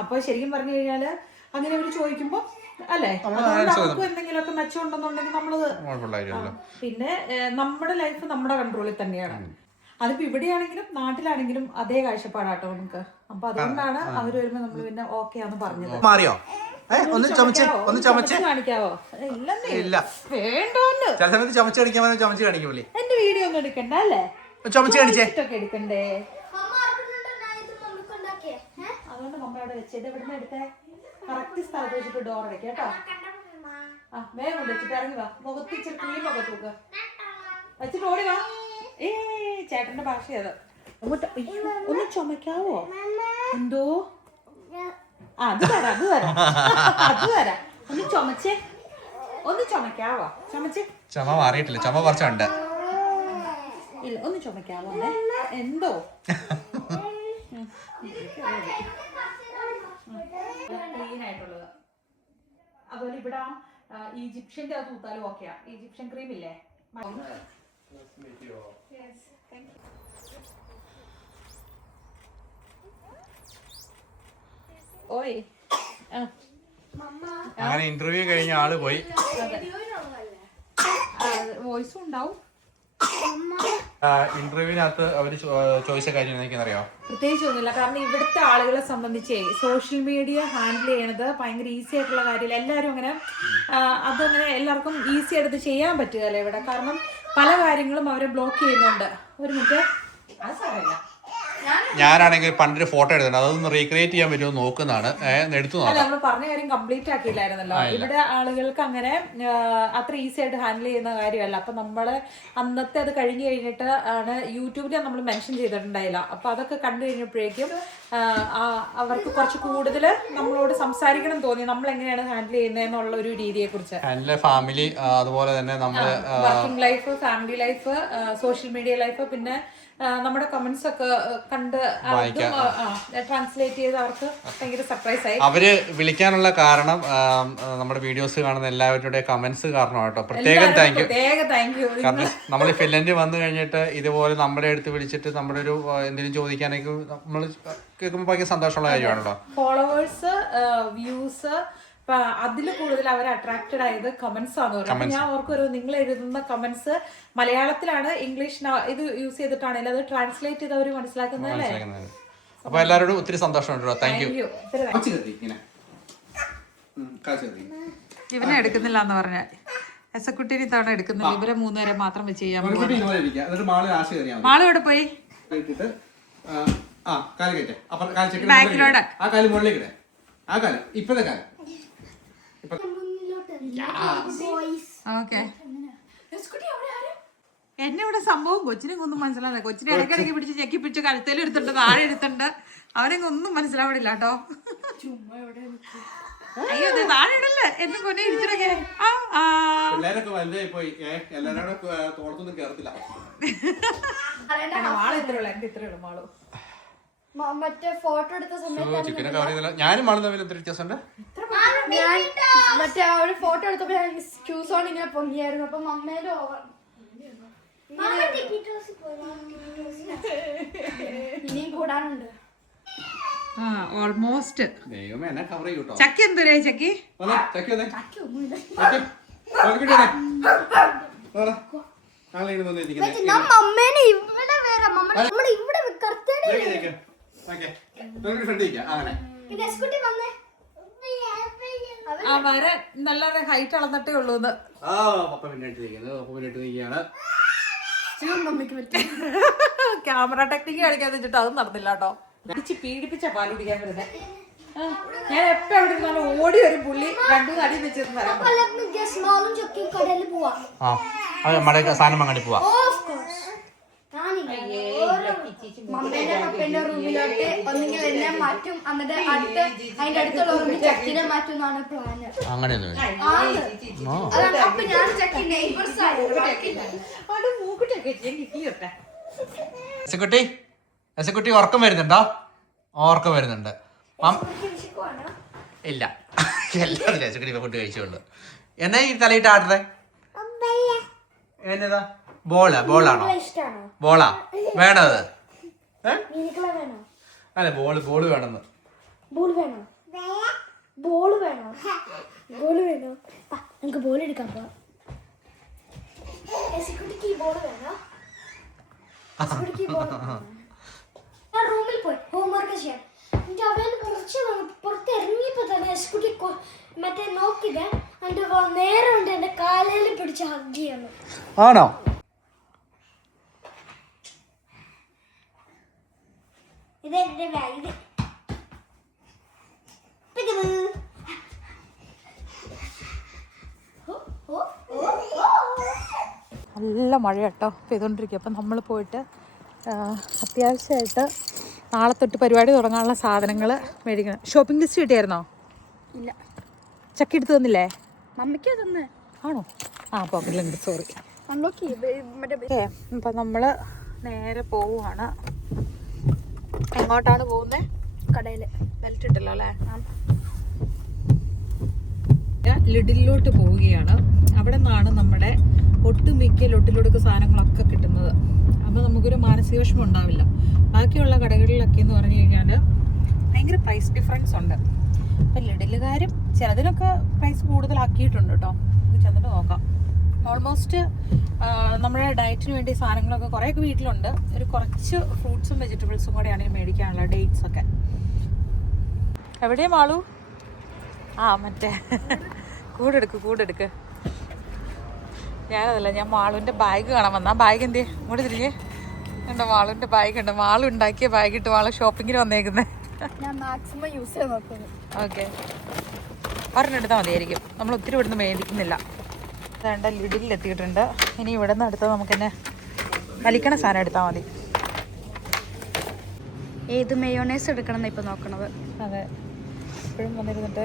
അപ്പൊ ശരിക്കും പറഞ്ഞു കഴിഞ്ഞാല് അങ്ങനെ അവര് ചോദിക്കുമ്പോ അല്ലെ നമുക്ക് എന്തെങ്കിലുമൊക്കെ മെച്ചം ഉണ്ടെന്നുണ്ടെങ്കിൽ നമ്മളത്. പിന്നെ നമ്മുടെ ലൈഫ് നമ്മുടെ കൺട്രോളിൽ തന്നെയാണ്. അതിപ്പോ ഇവിടെയാണെങ്കിലും നാട്ടിലാണെങ്കിലും അതേ കാഴ്ചപ്പാടാട്ടോ നമുക്ക്. അപ്പൊ അതുകൊണ്ടാണ് അവര് വരുമ്പോ നമ്മള് പിന്നെ ഓക്കെ ആന്ന് പറഞ്ഞത്. മാറിയോ? ഒന്ന് ചമച്ച് കാണിക്കാവോ? ഇല്ല, വേണ്ടോന്ന്. ചില സമയത്ത് ചമച്ച് കാണിക്കാൻ ചമച്ച് കാണിക്കൂലേ. എന്റെ വീഡിയോ ഒന്നും എടുക്കണ്ട അല്ലേ? ചമച്ച് കാണിച്ചേ എടുക്കണ്ടേ? അതുകൊണ്ട് നമ്മൾ അവിടെ വെച്ചത് ഇവിടുന്ന് എടുത്തേ കറക്റ്റ് സ്ഥലത്ത് വെച്ചിട്ട് ഡോർ അടയ്ക്കാം കേട്ടോ. ആ വേഗം കൊണ്ട് വെച്ചിട്ട് ഇറങ്ങി വാ. മുഖത്ത് ഇച്ചിരി ക്രീമൊക്കെ തൂക്ക വെച്ചിട്ട് ഓടി വാ. ചേട്ടന്റെ ഭാഷയത്. ഒന്ന് ചുമക്കാവോ? എന്തോ അത് തരാം അത് തരാം അത് തരാം. ഒന്ന് ചുമച്ചേ, ഒന്ന് ചുമക്കാവോ? ചുമച്ചേ. ചുമ മാറിയിട്ടില്ല, ചുമ കുറച്ചുണ്ട്. ഇല്ല, ഒന്ന് ചുമക്കാവോ? എന്തോ ക്ലീൻ ആയിട്ടുള്ളത്. അതുപോലെ ഇവിടെ ഈജിപ്ഷ്യന്റെ അത് തൂത്താലും ഓക്കെയാ. ഈജിപ്ഷ്യൻ ക്രീം ഇല്ലേ? ഓയ് അങ്ങനെ ഇന്റർവ്യൂ കഴിഞ്ഞ ആള് പോയി. വോയിസും ഉണ്ടാവും. ഇന്റർവ്യൂവിനകത്ത് അവര് ചോദിച്ച കാര്യം എനിക്കറിയോ? പ്രത്യേകിച്ച് ഒന്നുമില്ല. കാരണം ഇവിടുത്തെ ആളുകളെ സംബന്ധിച്ചേ സോഷ്യൽ മീഡിയ ഹാൻഡിൽ ചെയ്യണത് ഭയങ്കര ഈസി ആയിട്ടുള്ള കാര്യമില്ല. എല്ലാവരും അങ്ങനെ അതങ്ങനെ എല്ലാവർക്കും ഈസി ആയിട്ട് ചെയ്യാൻ പറ്റുകയല്ലേ ഇവിടെ. കാരണം പല കാര്യങ്ങളും അവരെ ബ്ലോക്ക് ചെയ്യുന്നുണ്ട്. ഒരു മിനിറ്റ്, അത് സാരമില്ല. ഞാനാണെങ്കിൽ പണ്ടൊരു ഫോട്ടോ എടുത്തിട്ടുണ്ട്, അതൊന്ന് റീക്രിയേറ്റ് ചെയ്യാൻ പറ്റുമോ നോക്കുന്നതാണ്. എടുത്തു നോക്കാം. നമ്മൾ പറഞ്ഞ കാര്യം കംപ്ലീറ്റ് ആക്കിയില്ലായിരുന്നല്ലോ. ഇവിടെ ആളുകൾക്ക് അങ്ങനെ അത്ര ഈസി ആയിട്ട് ഹാൻഡിൽ ചെയ്യുന്ന കാര്യമല്ല. അപ്പൊ നമ്മള് അന്നത്തെ അത് കഴിഞ്ഞു കഴിഞ്ഞിട്ട് ആണ് യൂട്യൂബിൽ നമ്മൾ മെൻഷൻ ചെയ്തിട്ടുണ്ടായില്ല. അപ്പൊ അതൊക്കെ കണ്ടു കഴിഞ്ഞപ്പോഴേക്കും അവർക്ക് കുറച്ച് കൂടുതൽ നമ്മളോട് സംസാരിക്കണം തോന്നി, നമ്മൾ എങ്ങനെയാണ് ഹാൻഡിൽ ചെയ്യുന്നതെന്നുള്ള ഒരു രീതിയെ കുറിച്ച്. ഫാമിലി, അതുപോലെ തന്നെ നമ്മള് working life, family life, social media life, പിന്നെ നമ്മുടെ കമന്റ്സ് ഒക്കെ കണ്ട് ട്രാൻസ്ലേറ്റ് ചെയ്ത് അവർക്ക് ഭയങ്കര സർപ്രൈസ് ആയി. അവര് വിളിക്കാനുള്ള കാരണം നമ്മുടെ വീഡിയോസ് കാണുന്ന എല്ലാവരുടെ കമന്റ്സ് കാരണമാണ് കേട്ടോ. പ്രത്യേകം താങ്ക് യു. കാരണം നമ്മൾ ഫിൻലൻഡിൽ വന്നു കഴിഞ്ഞിട്ട് ഇതുപോലെ നമ്മുടെ അടുത്ത് വിളിച്ചിട്ട് നമ്മുടെ ഒരു എന്തെങ്കിലും ചോദിക്കാനൊക്കെ നമ്മൾ കേൾക്കുമ്പോൾ ഭയങ്കര സന്തോഷമുള്ള കാര്യമാണല്ലോ. ഫോളോവേഴ്സ്, വ്യൂസ്, അതിൽ കൂടുതൽ അവർ അട്രാക്റ്റഡ് ആയത് കമന്റ്സ് ആണെന്ന് പറയുന്നത്. ഞാൻ ഓർക്കൊരു നിങ്ങൾ എഴുതുന്ന കമന്റ്സ് മലയാളത്തിലാണ്, ഇംഗ്ലീഷ് ഇത് യൂസ് ചെയ്തിട്ടാണെങ്കിൽ അത് ട്രാൻസ്ലേറ്റ് ചെയ്ത് അവർ മനസ്സിലാക്കുന്നതല്ലേ. അപ്പൊ എല്ലാവരോടും ഒത്തിരി സന്തോഷമുണ്ടോ. Thank you. ഇവനെ എടുക്കുന്നില്ല എന്ന് പറഞ്ഞാൽ എസക്കുട്ടിന് ഇത്തവണ എടുക്കുന്നില്ല. ഇവരെ 3 പേരെ മാത്രം വെച്ച് ചെയ്യാൻ പോകും. മാള് ഇവിടെ പോയി ബാക്കിലോടെ ഓക്കെ. എന്നെ ഇവിടെ സംഭവം കൊച്ചിനെ ഒന്നും മനസ്സിലാവില്ല. കൊച്ചിനെ ഇടയ്ക്കിടയ്ക്ക് പിടിച്ച് ഞെക്കി പിടിച്ച് കഴുത്തേലും എടുത്തിട്ടുണ്ട്, താഴെ എടുത്തിട്ടുണ്ട്. അവനെങ്കിൽ ഒന്നും മനസ്സിലാവില്ല കേട്ടോ. അയ്യോ താഴെ ഇടല്ലേ എന്നെ കൊന്നെ ഇടിച്ചിട്ടൊക്കെ. മാള് ഇത്രയുള്ളൂ, എന്റെ ഇത്രയുള്ളൂ മാളു. മറ്റേ ഫോട്ടോ എടുത്ത സമയത്ത് ഞാനും മാളും തമ്മിൽ ഒത്തിരി വ്യത്യാസമുണ്ട്. ഞാൻ മറ്റേ ആ ഒരു ഫോട്ടോ എടുത്തപ്പോ ക്യൂസ് ഓൺ ഇങ്ങനെ പൊങ്ങിയായിരുന്നു. അപ്പൊ മമ്മേലും ഇനിയും കൂടാനുണ്ട്. ഓൾമോസ്റ്റ്. ചക്കി എന്തോരാ ചക്കി? മമ്മേനെ ഇവിടെ വരാം. നമ്മള് ഇവിടെ വരെ നല്ല ഹൈറ്റ് അളന്നിട്ടേ ഉള്ളൂ. ക്യാമറ ടെക്നിക്ക് കളിക്കാൻ വെച്ചിട്ട് അതും നടന്നില്ല കേട്ടോ. പീഡിപ്പിച്ച പാൽ കുടിക്കാൻ വരുന്നത്. ഞാൻ എപ്പോ എവിടെ ഇരുന്നാലും ഓടി ഒരു പുള്ളി 2 അടി വെച്ചിരുന്നു. സാധനം അങ്ങോട്ട് പോവാ. മമ്മേന്റെ പപ്പന്റെ റൂമിലോട്ട് ഒന്നെങ്കിൽ എന്നെ മാറ്റും, എന്നിട്ട് അതിന്റെ അടുത്തുള്ള റൂമിൽ ചക്കിനെ മാറ്റും എന്നാണ് പ്ലാന്. അങ്ങനെയൊന്നും അപ്പൊ ഞാൻ ചക്കി നെയ്ബേഴ്സ് കുട്ടി ഉറക്കം വരുന്നുണ്ടോ? ഉറക്കം വരുന്നുണ്ട്. ഇല്ല, എല്ലാവരും രസക്കുട്ടി ഫുഡ് കഴിച്ചുകൊണ്ട്. എന്നാ ഈ തലയിട്ട് ആടുന്നത്? എന്നതാ? ബോളാണോ? ബോളാ വേണത്? അല്ല, ബോള് വേണമെന്ന്. നമുക്ക് ബോൾ എടുക്കാൻ പോവാം. ഞാൻ റൂമിൽ പോയി ഹോംവർക്ക് ചെയ്യാൻ. അവന് കുറച്ച് പുറത്ത് ഇറങ്ങിയപ്പോ തന്നെ സ്കൂട്ടി മറ്റേ നോക്കിയത് എന്റെ നേരെ ഉണ്ട് എന്റെ കാലയിൽ പിടിച്ച് ഹഗ് ചെയ്യണം. ആണോ? ഇതെന്റെ ബാഗ്. നല്ല മഴ കേട്ടോ പെയ്തുകൊണ്ടിരിക്കുക. അപ്പം നമ്മൾ പോയിട്ട് അത്യാവശ്യമായിട്ട് നാളെ തൊട്ട് പരിപാടി തുടങ്ങാനുള്ള സാധനങ്ങൾ മേടിക്കണം. ഷോപ്പിംഗ് ലിസ്റ്റ് കിട്ടിയായിരുന്നോ? ഇല്ല. ചക്കി എടുത്ത് തന്നില്ലേ? മമ്മിക്കാ തന്നെ. ആണോ? ആ പോക്കറ്റിലുണ്ട്, സോറി. ഓക്കെ, അപ്പം നമ്മൾ നേരെ പോവുകയാണ്. എങ്ങോട്ടാണ് പോകുന്നത്? കടയിൽ. ബെൽറ്റ് ഇട്ടല്ലോ അല്ലേ? ലിഡിലോട്ട് പോവുകയാണ്. അവിടെ നിന്നാണ് നമ്മുടെ ഒട്ടുമിക്ക ലൊട്ടിലൊടുക്ക് സാധനങ്ങളൊക്കെ കിട്ടുന്നത്. അപ്പോൾ നമുക്കൊരു മാനസിക വിഷമം ഉണ്ടാവില്ല. ബാക്കിയുള്ള കടകളിലൊക്കെ എന്ന് പറഞ്ഞു കഴിഞ്ഞാൽ ഭയങ്കര പ്രൈസ് ഡിഫറൻസ് ഉണ്ട്. അപ്പം ലിഡിലുകാരും ചിലതിനൊക്കെ പ്രൈസ് കൂടുതലാക്കിയിട്ടുണ്ട് കേട്ടോ. ഇത് ചെന്നിട്ട് നോക്കാം. ഓൾമോസ്റ്റ് നമ്മുടെ ഡയറ്റിന് വേണ്ടി സാധനങ്ങളൊക്കെ കുറേയൊക്കെ വീട്ടിലുണ്ട്. ഒരു കുറച്ച് ഫ്രൂട്ട്സും വെജിറ്റബിൾസും കൂടെയാണ് ഈ മേടിക്കാനുള്ള ഡേറ്റ്സ് ഒക്കെ. എവിടെയാ മാളു? ആ മറ്റേ കൂടെടുക്ക്. ഞാനതല്ല, ഞാൻ മാളുവിൻ്റെ ബാഗ് കാണാൻ വന്ന. ആ ബാഗ് എന്തേ ഇങ്ങോട്ട് തിരികെ ഉണ്ടോ? മാളുവിൻ്റെ ബാഗ് ഉണ്ട്. മാളു ഉണ്ടാക്കിയ ബാഗ് ഇട്ട് മാളു ഷോപ്പിങ്ങിന് വന്നേക്കുന്നത്. ഞാൻ മാക്സിമം യൂസ് ചെയ്യാൻ നോക്കുന്നു. ഓക്കെ, ഒരെണ്ണം എടുത്താൽ മതിയായിരിക്കും. നമ്മൾ ഒത്തിരി ഇവിടുന്ന് മേടിക്കുന്നില്ല. വേണ്ട, ലിഡിൽ എത്തിയിട്ടുണ്ട്. ഇനി ഇവിടെ നിന്ന് എടുത്താൽ നമുക്കെന്നെ വലിക്കണ സാധനം എടുത്താൽ മതി. ഏത് മയോണൈസ് എടുക്കണം എന്ന് ഇപ്പം നോക്കണത്. അതെ, എപ്പോഴും വന്നിരുന്നിട്ട്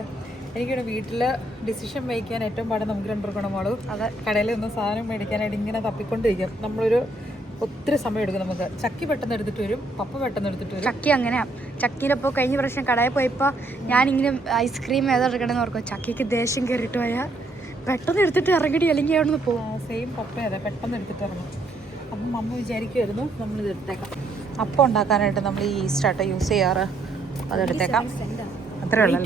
എനിക്കിവിടെ വീട്ടിൽ ഡിസിഷൻ മേടിക്കാൻ ഏറ്റവും പാട് നമുക്ക് രണ്ടുപേർക്കണം മോളൂ. അതെ, കടയിൽ നിന്ന് സാധനം മേടിക്കാനായിട്ട് ഇങ്ങനെ തപ്പിക്കൊണ്ടിരിക്കും. നമ്മളൊരു ഒത്തിരി സമയം എടുക്കും. നമുക്ക് ചക്കി പെട്ടെന്ന് എടുത്തിട്ട് വരും, പപ്പ പെട്ടെന്ന് എടുത്തിട്ട് വരും. ചക്കി അങ്ങനെയാ. ചക്കിയിലപ്പോൾ കഴിഞ്ഞ പ്രാവശ്യം കടയിൽ പോയപ്പോൾ ഞാനിങ്ങനെ ഐസ്ക്രീം ഏതെടുക്കണമെന്ന് ഓർക്കും. ചക്കിക്ക് ദേഷ്യം കയറിയിട്ട് പോയാൽ പെട്ടെന്ന് എടുത്തിട്ട് ഇറങ്ങിയിട്ട് അല്ലെങ്കിൽ അവിടെ നിന്ന് പോകും. സെയിം പപ്പ അതെ, പെട്ടെന്ന് എടുത്തിട്ട് ഇറങ്ങും. അപ്പം അമ്മ വിചാരിക്കുമായിരുന്നു നമ്മളിത് എടുത്തേക്കാം. അപ്പം ഉണ്ടാക്കാനായിട്ട് നമ്മൾ ഈ ഈസ്റ്റാട്ടോ യൂസ് ചെയ്യാറ്. അതെടുത്തേക്കാം, അത്രേ ഉള്ളൂ.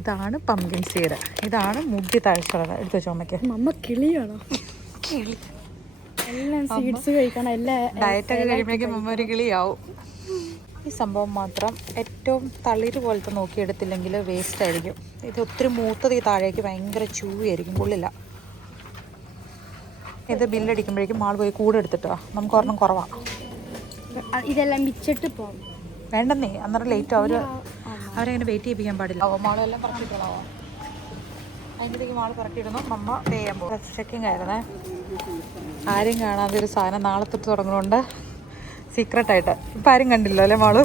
ഇതാണ് പംകിൻ സീഡ്. ഇതാണ് മുടി താഴ്ചയുള്ളത്. എടുത്തു വെച്ചോ അമ്മയ്ക്ക്. അമ്മ കിളിയാണോ? കിളി എല്ലാം സീഡ്സ് കഴിക്കണം. എല്ലാ ഡയറ്റൊക്കെ കഴിയുമ്പോഴേക്കും അമ്മ ഒരു കിളിയാവും. ഈ സംഭവം മാത്രം ഏറ്റവും തളിര് പോലത്തെ നോക്കിയെടുത്തില്ലെങ്കിൽ വേസ്റ്റ് ആയിരിക്കും. ഇത് ഒത്തിരി മൂത്തത് ഈ താഴേക്ക് ഭയങ്കര ചൂവിയായിരിക്കും, കൊള്ളില്ല. ഇത് ബില്ലടിക്കുമ്പോഴേക്കും ആൾ പോയി കൂടെ എടുത്തിട്ടോ. നമുക്ക് ഒരെണ്ണം കുറവാണ്. ഇതെല്ലാം മിച്ചിട്ട് പോകും. വേണ്ടെന്നേ, അന്നേരം ലേറ്റ് അവരങ്ങനെ വെയിറ്റ് ചെയ്യിപ്പിക്കാൻ പാടില്ല. മാളും എല്ലാം പറക്കിയിട്ടോളാവോ? അതിൻ്റെക്ക് മാൾ പറക്കിയിടുന്നു. നമ്മ പേ ചെയ്യാൻ പോകും. ചെക്കിങ് ആയിരുന്നേ. ആരും കാണാതെ ഒരു സാധനം നാളെ തൊട്ട് തുടങ്ങുന്നുണ്ട് സീക്രട്ടായിട്ട്. ഇപ്പം ആരും കണ്ടില്ലോ അല്ലേ മാളു?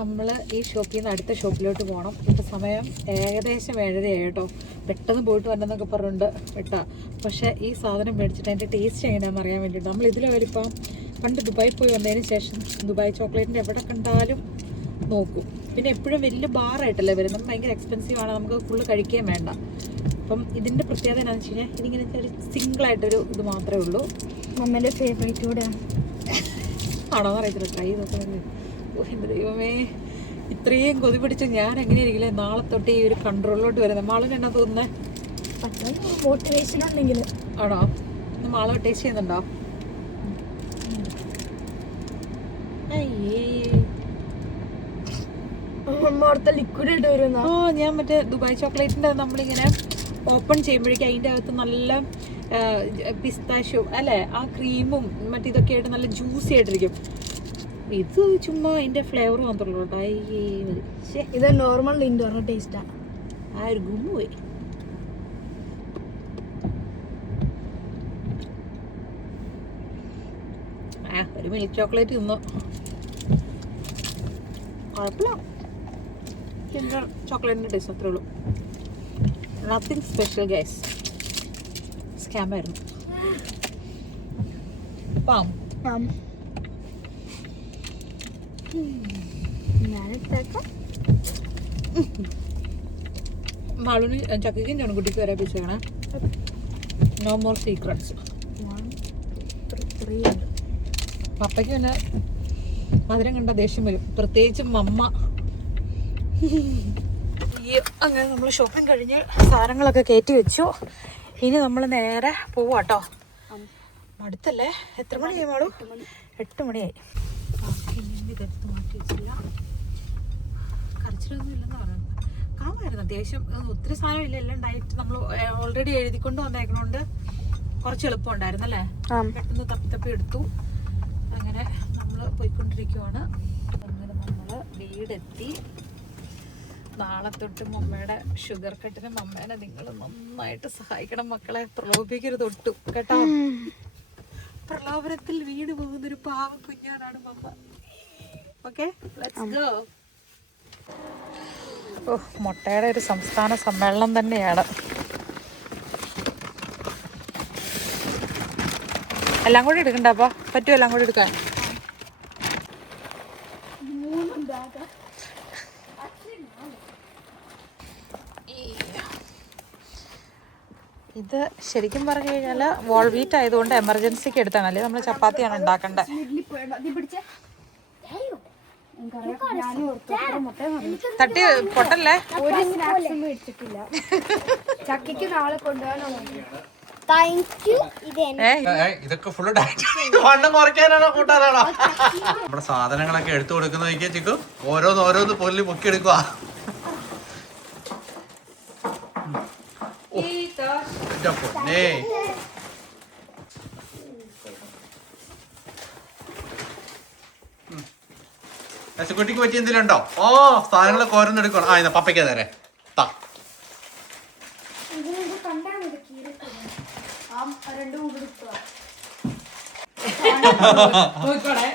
നമ്മൾ ഈ ഷോപ്പിൽ നിന്ന് അടുത്ത ഷോപ്പിലോട്ട് പോകണം. ഇപ്പം സമയം ഏകദേശം 7:30 കേട്ടോ. പെട്ടെന്ന് പോയിട്ട് വരണമെന്നൊക്കെ പറഞ്ഞിട്ടുണ്ട് കേട്ടോ. പക്ഷേ ഈ സാധനം മേടിച്ചിട്ട് അതിൻ്റെ ടേസ്റ്റ് എങ്ങനെയാണെന്ന് അറിയാൻ വേണ്ടിയിട്ട് നമ്മൾ ഇതിലെ വലിപ്പം പണ്ട് ദുബായി പോയി വന്നതിന് ശേഷം ദുബായ് ചോക്ലേറ്റിൻ്റെ എവിടെ കണ്ടാലും നോക്കും. പിന്നെ എപ്പോഴും വലിയ ബാറായിട്ടല്ലേ വരുന്നത്. ഭയങ്കര എക്സ്പെൻസീവാണ്, നമുക്ക് ഫുള്ള് കഴിക്കുകയും വേണ്ട. അപ്പം ഇതിൻ്റെ പ്രത്യേകത എന്താണെന്ന് വെച്ച് കഴിഞ്ഞാൽ ഇതിങ്ങനെ ഒരു സിംഗിളായിട്ടൊരു ഇത് മാത്രമേ ഉള്ളൂ. മമ്മേൻ്റെ ഫേവറേറ്റ് കൂടെയാണ്. ആണോന്ന് അറിയത്തില്ല, ട്രൈ ചെയ്തോക്കെ. ഓ എൻ്റെ ദൈവമേ, ഇത്രയും കൊതി പിടിച്ച് ഞാൻ എങ്ങനെയായിരിക്കില്ലേ നാളെ തൊട്ട് ഈ ഒരു കൺട്രോളിലോട്ട് വരുന്നത്. മാളിന് എന്നാ തോന്നുന്നത്? മോട്ടിവേഷൻ ഉണ്ടെങ്കിൽ. ആണോ? മാള് ടേസ്റ്റ് ചെയ്യുന്നുണ്ടോ? ലിക്വിഡ് ഇട്ട് വരുന്ന ഞാൻ മറ്റേ ദുബായ് ചോക്ലേറ്റിൻ്റെ നമ്മളിങ്ങനെ ഓപ്പൺ ചെയ്യുമ്പോഴേക്കും അതിൻ്റെ അകത്ത് നല്ല പിസ്താഷ്യോ അല്ലേ, ആ ക്രീമും മറ്റിതൊക്കെ ആയിട്ട് നല്ല ജ്യൂസി ആയിട്ടിരിക്കും. ഇത് ചുമ്മാ അതിൻ്റെ ഫ്ലേവർ മാത്രമേ ഉള്ളൂ കേട്ടോ. ഇത് നോർമൽ ഇൻഡോറിൻ്റെ ടേസ്റ്റാണ്. ആ ഒരു ഗുമ്മ പോയി. ഒരു മിൽക്ക് ചോക്ലേറ്റ് തിന്നു. കുഴപ്പമില്ല, കിൻഡർ ചോക്ലേറ്റിൻ്റെ ടേസ്റ്റ് അത്രേ ഉള്ളൂ. Nothing special guys. സ്കാമായിരുന്നു. പാം മാളുവിന് ചക്കയ്ക്കും ചുണക്കുട്ടിക്ക് വരെ പിടിച്ചേക്കണേ. No more secrets. പപ്പയ്ക്ക് പിന്നെ മധുരം കണ്ട ദേഷ്യം വരും, പ്രത്യേകിച്ച് മമ്മ. അങ്ങനെ നമ്മൾ ഷോപ്പിംഗ് കഴിഞ്ഞ് സാധനങ്ങളൊക്കെ കയറ്റി വെച്ചു. ഇനി നമ്മൾ നേരെ പോവാട്ടോ. അടുത്തല്ലേ? എത്ര മണിയായി മാളു? 8 മണിയായി. ഇതെടുത്ത് മാറ്റി വെച്ചില്ല. കരച്ചിലൊന്നും ഇല്ലെന്ന് പറയുന്നത്. കാമായിരുന്നു അത്യാവശ്യം. ഒത്തിരി സാധനം ഇല്ല, എല്ലാം ഡയറ്റ് നമ്മൾ ഓൾറെഡി എഴുതിക്കൊണ്ട് വന്നേക്കണോണ്ട് കുറച്ച് എളുപ്പമുണ്ടായിരുന്നു അല്ലേ? പെട്ടെന്ന് തപ്പി എടുത്തു. അങ്ങനെ നമ്മൾ പോയിക്കൊണ്ടിരിക്കുവാണ്. അങ്ങനെ നമ്മൾ വീടെത്തി. നാളെ തൊട്ട് മമ്മയുടെ ഷുഗർ കട്ടിന് മമ്മേനെ നിങ്ങൾ നന്നായിട്ട് സഹായിക്കണം മക്കളെ. പ്രലോഭിക്കരുത് ഒട്ടും കേട്ടോ. പ്രലോഭനത്തിൽ വീട് പോകുന്നൊരു പാവ കുഞ്ഞാണ് മമ്മ. Okay, let's go. ഓ, മുട്ടയുടെ ഒരു സംസ്ഥാന സമ്മേളനം തന്നെയാണ്. എല്ലാം കൂടി എടുക്കണ്ടപ്പാ? പറ്റുമോ എല്ലാം കൂടി എടുക്കാൻ? ഇത് ശരിക്കും പറഞ്ഞു കഴിഞ്ഞാൽ വോൾ വീറ്റ് ആയതുകൊണ്ട് എമർജൻസിക്ക് എടുത്താണ്. അല്ലെങ്കിൽ നമ്മൾ ചപ്പാത്തിയാണ് ഉണ്ടാക്കേണ്ടത്. തട്ടി പൊട്ടല്ലേ? ചക്കയ്ക്ക് നാളെ കൊണ്ടുപോകാനോ? ഇതൊക്കെ ഫുള്ള് വണ്ണം കുറയ്ക്കാനാണോ കൂട്ടാനാണോ? നമ്മുടെ സാധനങ്ങളൊക്കെ എടുത്തു കൊടുക്കുന്ന ചിക്കു ഓരോന്ന് പൊല്ലി പൊക്കി എടുക്കുക. കുട്ടിക്ക് പറ്റി എന്തെങ്കിലും ഉണ്ടോ? ഓ, സാധനങ്ങളൊക്കെ ഓരോന്നെടുക്കണം. ആ, ഇതാ പപ്പയ്ക്ക് തരേ.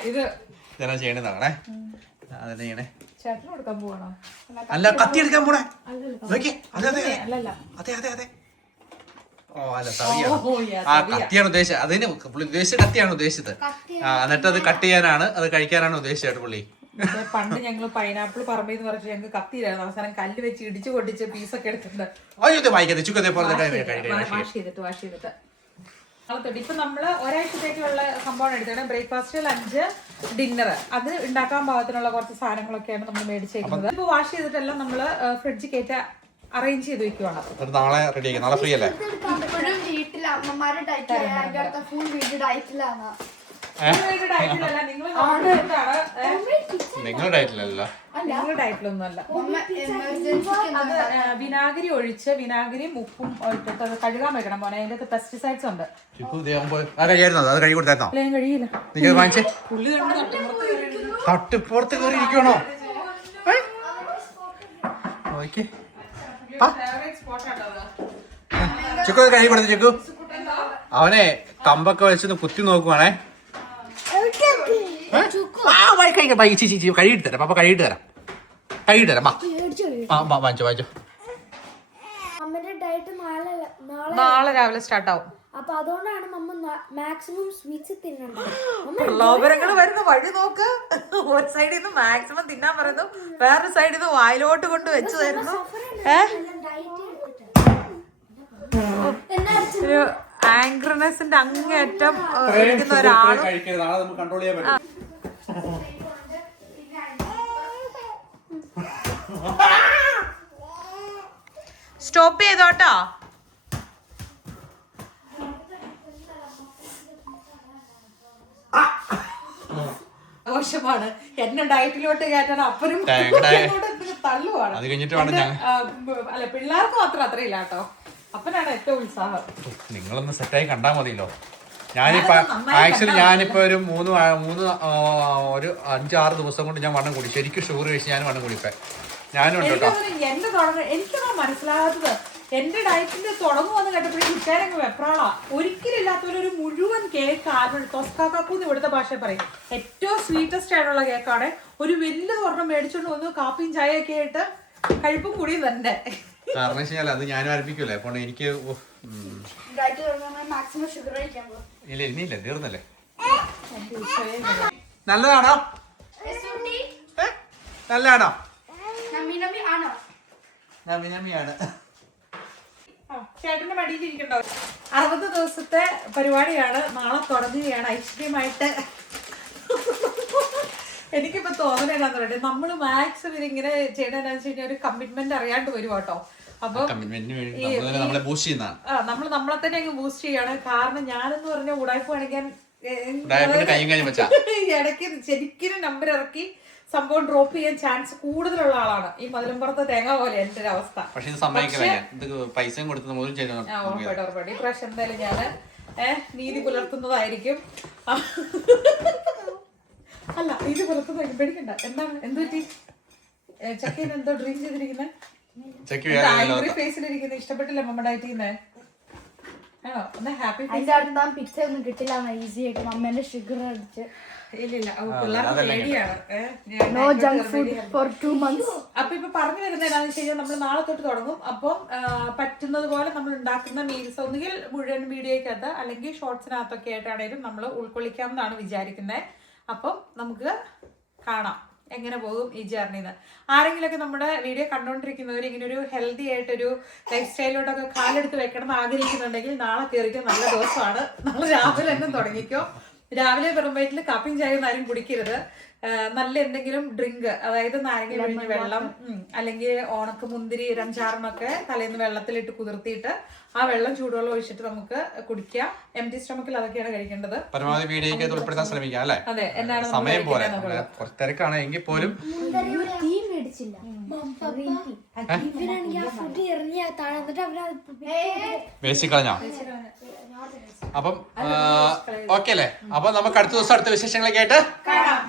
ഇതെല്ലാം ചെയ്യണതാണേ. അതെന്നെ ചെയ്യണേ. അല്ല, കത്തി എടുക്കാൻ പോണേ. നോക്കി. അതെ അതെ അതെ അതെ അതെ. ഓ, അല്ല, ആ കത്തിയാണ് ഉദ്ദേശിച്ചത്. അതിന് പുള്ളി ഉദ്ദേശിച്ച കത്തിയാണ് ഉദ്ദേശിച്ചത്. എന്നിട്ട് അത് കട്ട് ചെയ്യാനാണ്, അത് കഴിക്കാനാണ് ഉദ്ദേശിച്ചത് പുള്ളി. പണ്ട് ഞങ്ങള് പൈനാപ്പിൾ പറമ്പെന്ന് പറഞ്ഞിട്ട് ഞങ്ങൾക്ക് കത്തിയിലായിരുന്നു. അവസാനം കല്ല് വെച്ച് ഇടിച്ചു പൊട്ടിച്ച് പീസൊക്കെ എടുത്തിട്ടുണ്ട്. വാഷ് ചെയ്തിട്ട് ഇപ്പൊ നമ്മള് ഒരാഴ്ചത്തേക്കുള്ള സംഭവം എടുത്തത്. Breakfast, lunch, dinner. അത് ഉണ്ടാക്കാൻ പാകത്തിനുള്ള കുറച്ച് സാധനങ്ങളൊക്കെയാണ് നമ്മൾ മേടിച്ചേക്കുന്നത്. ഇപ്പൊ വാഷ് ചെയ്തിട്ടെല്ലാം നമ്മള് ഫ്രിഡ്ജ് കയറ്റി അറേഞ്ച് ചെയ്ത് വെക്കുവാണ്. നാളെ റെഡി ആക്കി. നാളെ ഫ്രീ അല്ലേ? ഇപ്പോഴും വീട്ടിൽ അമ്മമാരുടെ ഡയറ്റ് ഫുൾ വീട് ഡയറ്റിലാണ്. നിങ്ങൾ ഡയറ്റിലല്ല. ഡയറ്റിലൊന്നുമല്ല. അത് വിനാഗിരി ഒഴിച്ച്, വിനാഗിരിയും ഉപ്പും ഇട്ടിട്ട് അത് കഴുകാൻ വെക്കണം മോനെ. അതിന്റെ പെസ്റ്റിസൈഡ്സ് ഉണ്ട്. കഴിയില്ല. തട്ടിപ്പുറത്ത് കയറി ഇരിക്കണോ? ചിക്കു കഴുകി കൊടുത്തു. ചിക്കു അവനെ കമ്പൊക്കെ വെച്ചൊന്ന് കുത്തി നോക്കുവാണേ. കഴുകിട്ട് തരാം. പപ്പ കഴുകിട്ട് തരാം. വാങ്ങിച്ചോ. നാളെ രാവിലെ സ്റ്റാർട്ട് ആവും. അപ്പൊ അതുകൊണ്ടാണ് നമ്മ മാക്സിമം സ്വീറ്റ്സ് തിന്നണ്ടത്. പ്രലോഭനങ്ങൾ വരുന്ന വഴി നോക്ക്. ഒരു സൈഡിൽ നിന്ന് മാക്സിമം തിന്നാൻ പറയുന്നു, വേറൊരു സൈഡിൽ നിന്ന് വായിലോട്ട് കൊണ്ട് വെച്ച് തരുന്നു. ഒരു ആംഗ്രിനെസിന്റെ അങ്ങേറ്റം ഇരിക്കുന്ന ഒരാളും. സ്റ്റോപ്പ് ചെയ്തോട്ടോ. ദോഷമാണ്. എന്നെ ഡയറ്റിലോട്ട് കയറ്റാൻ അപ്പനും തള്ളുവാണ്. അല്ല, പിള്ളേർക്ക് മാത്രം അത്രയില്ല കേട്ടോ. അപ്പനാണ് ഏറ്റവും ഉത്സാഹം. നിങ്ങളൊന്ന് സെറ്റായി കണ്ടാ മതിയല്ലോ. ഞാനിപ്പോ ഒരു 5-6 ദിവസം കൊണ്ട് ഞാൻ വണ്ണം കൂടി. ശരിക്കും ഷുഗർ കഴിച്ച് ഞാൻ വണ്ണം കൂടിപ്പേ. ഞാനും ഉണ്ട് കേട്ടോ. എനിക്കതാ മനസ്സിലാകാത്തത്. എന്റെ ഡയറ്റിന്റെ തുടങ്ങുമെന്ന് കേട്ടപ്പോഴും കുറ്റാരങ്ങ് വെപ്രാളാ. ഒരിക്കലും ഇല്ലാത്തവരൊരു മുഴുവൻ കേക്ക് ആൽമണ്ട് ടോസ്കാക്കൂന്ന് ഇവിടുത്തെ ഭാഷ പറയും. ഏറ്റവും സ്വീറ്റസ്റ്റ് ആയിട്ടുള്ള കേക്കാണ്. ഒരു വലിയ സ്വർണ്ണം മേടിച്ചോണ്ട് വന്നു കാപ്പിയും ചായയൊക്കെ ആയിട്ട് കഴിപ്പും കൂടി തന്നെ. കാരണം വെച്ചാൽ അത് ഞാനും ആരംഭിക്കൂലേ. അപ്പോൾ എനിക്ക് മാക്സിമം ഷുഗർ കഴിക്കാൻ പോകും. ഇല്ല ഇനിയില്ല, തീർന്നല്ലേ. നല്ലതാണോ? നല്ലതാണോ? നമിനമിയാണ്. ചേട്ടന്റെ മടിയിലിരിക്കണ്ടോ? 60 ദിവസത്തെ പരിപാടിയാണ് നാളെ തുടങ്ങുകയാണ് ഐശ്വര്യമായിട്ട്. എനിക്കിപ്പോ തോന്നണെന്ന് പറയട്ടെ, നമ്മള് മാക്സിമം ഇതിങ്ങനെ ചെയ്യണമെന്ന് വെച്ച് കഴിഞ്ഞാൽ ഒരു കമ്മിറ്റ്മെന്റ് അറിയാണ്ട് വരും കേട്ടോ. അപ്പൊ നമ്മള് നമ്മളെ തന്നെ അങ്ങ് ബൂസ്റ്റ് ചെയ്യാണ്. കാരണം ഞാനെന്ന് പറഞ്ഞ ഉടായ്പ കാണിക്കാൻ ഇടയ്ക്ക് ശരിക്കും നമ്പർ ഇറക്കി സംഭവം ഡ്രോപ്പ് ചെയ്യാൻ ചാൻസ് കൂടുതലുള്ള ആളാണ്. ഈ മതിലമ്പുറത്തെ തേങ്ങ പോലെ എന്റെ ഒരു അവസ്ഥ. ഉറപ്പായിട്ടും ഈ പ്രാവശ്യം എന്തായാലും ഞാന് നീതി പുലർത്തുന്നതായിരിക്കും. അല്ല നീതി പുലർത്തുന്നതായിരിക്കും, പേടിക്കണ്ട. എന്താണ് എന്ത് പറ്റി? ചക്കയിൽ എന്തോ ഡ്രീം ചെയ്തിരിക്കുന്നത്? ഫേസിലിരിക്കുന്നത് ഇഷ്ടപ്പെട്ടില്ല മമ്മ ഡയറ്റ് ചെയ്യുന്നേ? ആണോ? ഒന്ന് ഹാപ്പി പിക്ചർ ഒന്നും കിട്ടില്ല ഈസി ആയിട്ട് മമ്മേന്റെ ഷുഗർ അടിച്ച്. ഇല്ലില്ല, പിള്ളേർക്ക് പേടിയാണ്. അപ്പൊ ഇപ്പൊ പറഞ്ഞു വരുന്നത് എന്താണെന്ന് വെച്ച് കഴിഞ്ഞാൽ നമ്മൾ നാളെ തൊട്ട് തുടങ്ങും. അപ്പം പറ്റുന്നത് പോലെ നമ്മൾ ഉണ്ടാക്കുന്ന മീൽസ് ഒന്നുകിൽ മുഴുവൻ വീഡിയോയ്ക്കകത്ത് അല്ലെങ്കിൽ ഷോർട്സിനകത്തൊക്കെ ആയിട്ടാണേലും നമ്മൾ ഉൾക്കൊള്ളിക്കാം എന്നാണ് വിചാരിക്കുന്നത്. അപ്പം നമുക്ക് കാണാം എങ്ങനെ പോകും ഈ ജേർണിന്ന്. ആരെങ്കിലുമൊക്കെ നമ്മുടെ വീഡിയോ കണ്ടുകൊണ്ടിരിക്കുന്നവർ ഇങ്ങനെ ഒരു ഹെൽത്തി ആയിട്ടൊരു ലൈഫ് സ്റ്റൈലിലോട്ടൊക്കെ കാലെടുത്ത് വെക്കണം എന്ന് ആഗ്രഹിക്കുന്നുണ്ടെങ്കിൽ നാളെ കയറിക്കോ, നല്ല ദിവസമാണ്. നാളെ രാവിലെ തന്നെ തുടങ്ങിക്കോ. രാവിലെ വെറും വയറ്റിൽ കാപ്പിയും ചായയും ആരും കുടിക്കരുത്. നല്ല എന്തെങ്കിലും ഡ്രിങ്ക്, അതായത് നാരങ്ങ പിഴിഞ്ഞ വെള്ളം അല്ലെങ്കിൽ ഉണക്ക മുന്തിരി 5-6 തലേന്ന് വെള്ളത്തിലിട്ട് കുതിർത്തിയിട്ട് ആ വെള്ളം ചൂടുവെള്ളം ഒഴിച്ചിട്ട് നമുക്ക് കുടിക്കാം. എംപ്റ്റി സ്റ്റൊമക്കിൽ അതൊക്കെയാണ് കഴിക്കേണ്ടത്. പരമാവധി വീഡിയോയ്ക്ക് ഉൾപ്പെടുത്താൻ ശ്രമിക്കാം അല്ലേ? അതെ, എന്താണ് സമയം പോലെ തിരക്കാണ് എങ്കിൽ പോലും വേസ്റ്റ് കളഞ്ഞോ? അപ്പം ഓക്കെ അല്ലേ? അപ്പൊ നമുക്ക് അടുത്ത ദിവസം അടുത്ത വിശേഷങ്ങളൊക്കെ ആയിട്ട് കാണാം.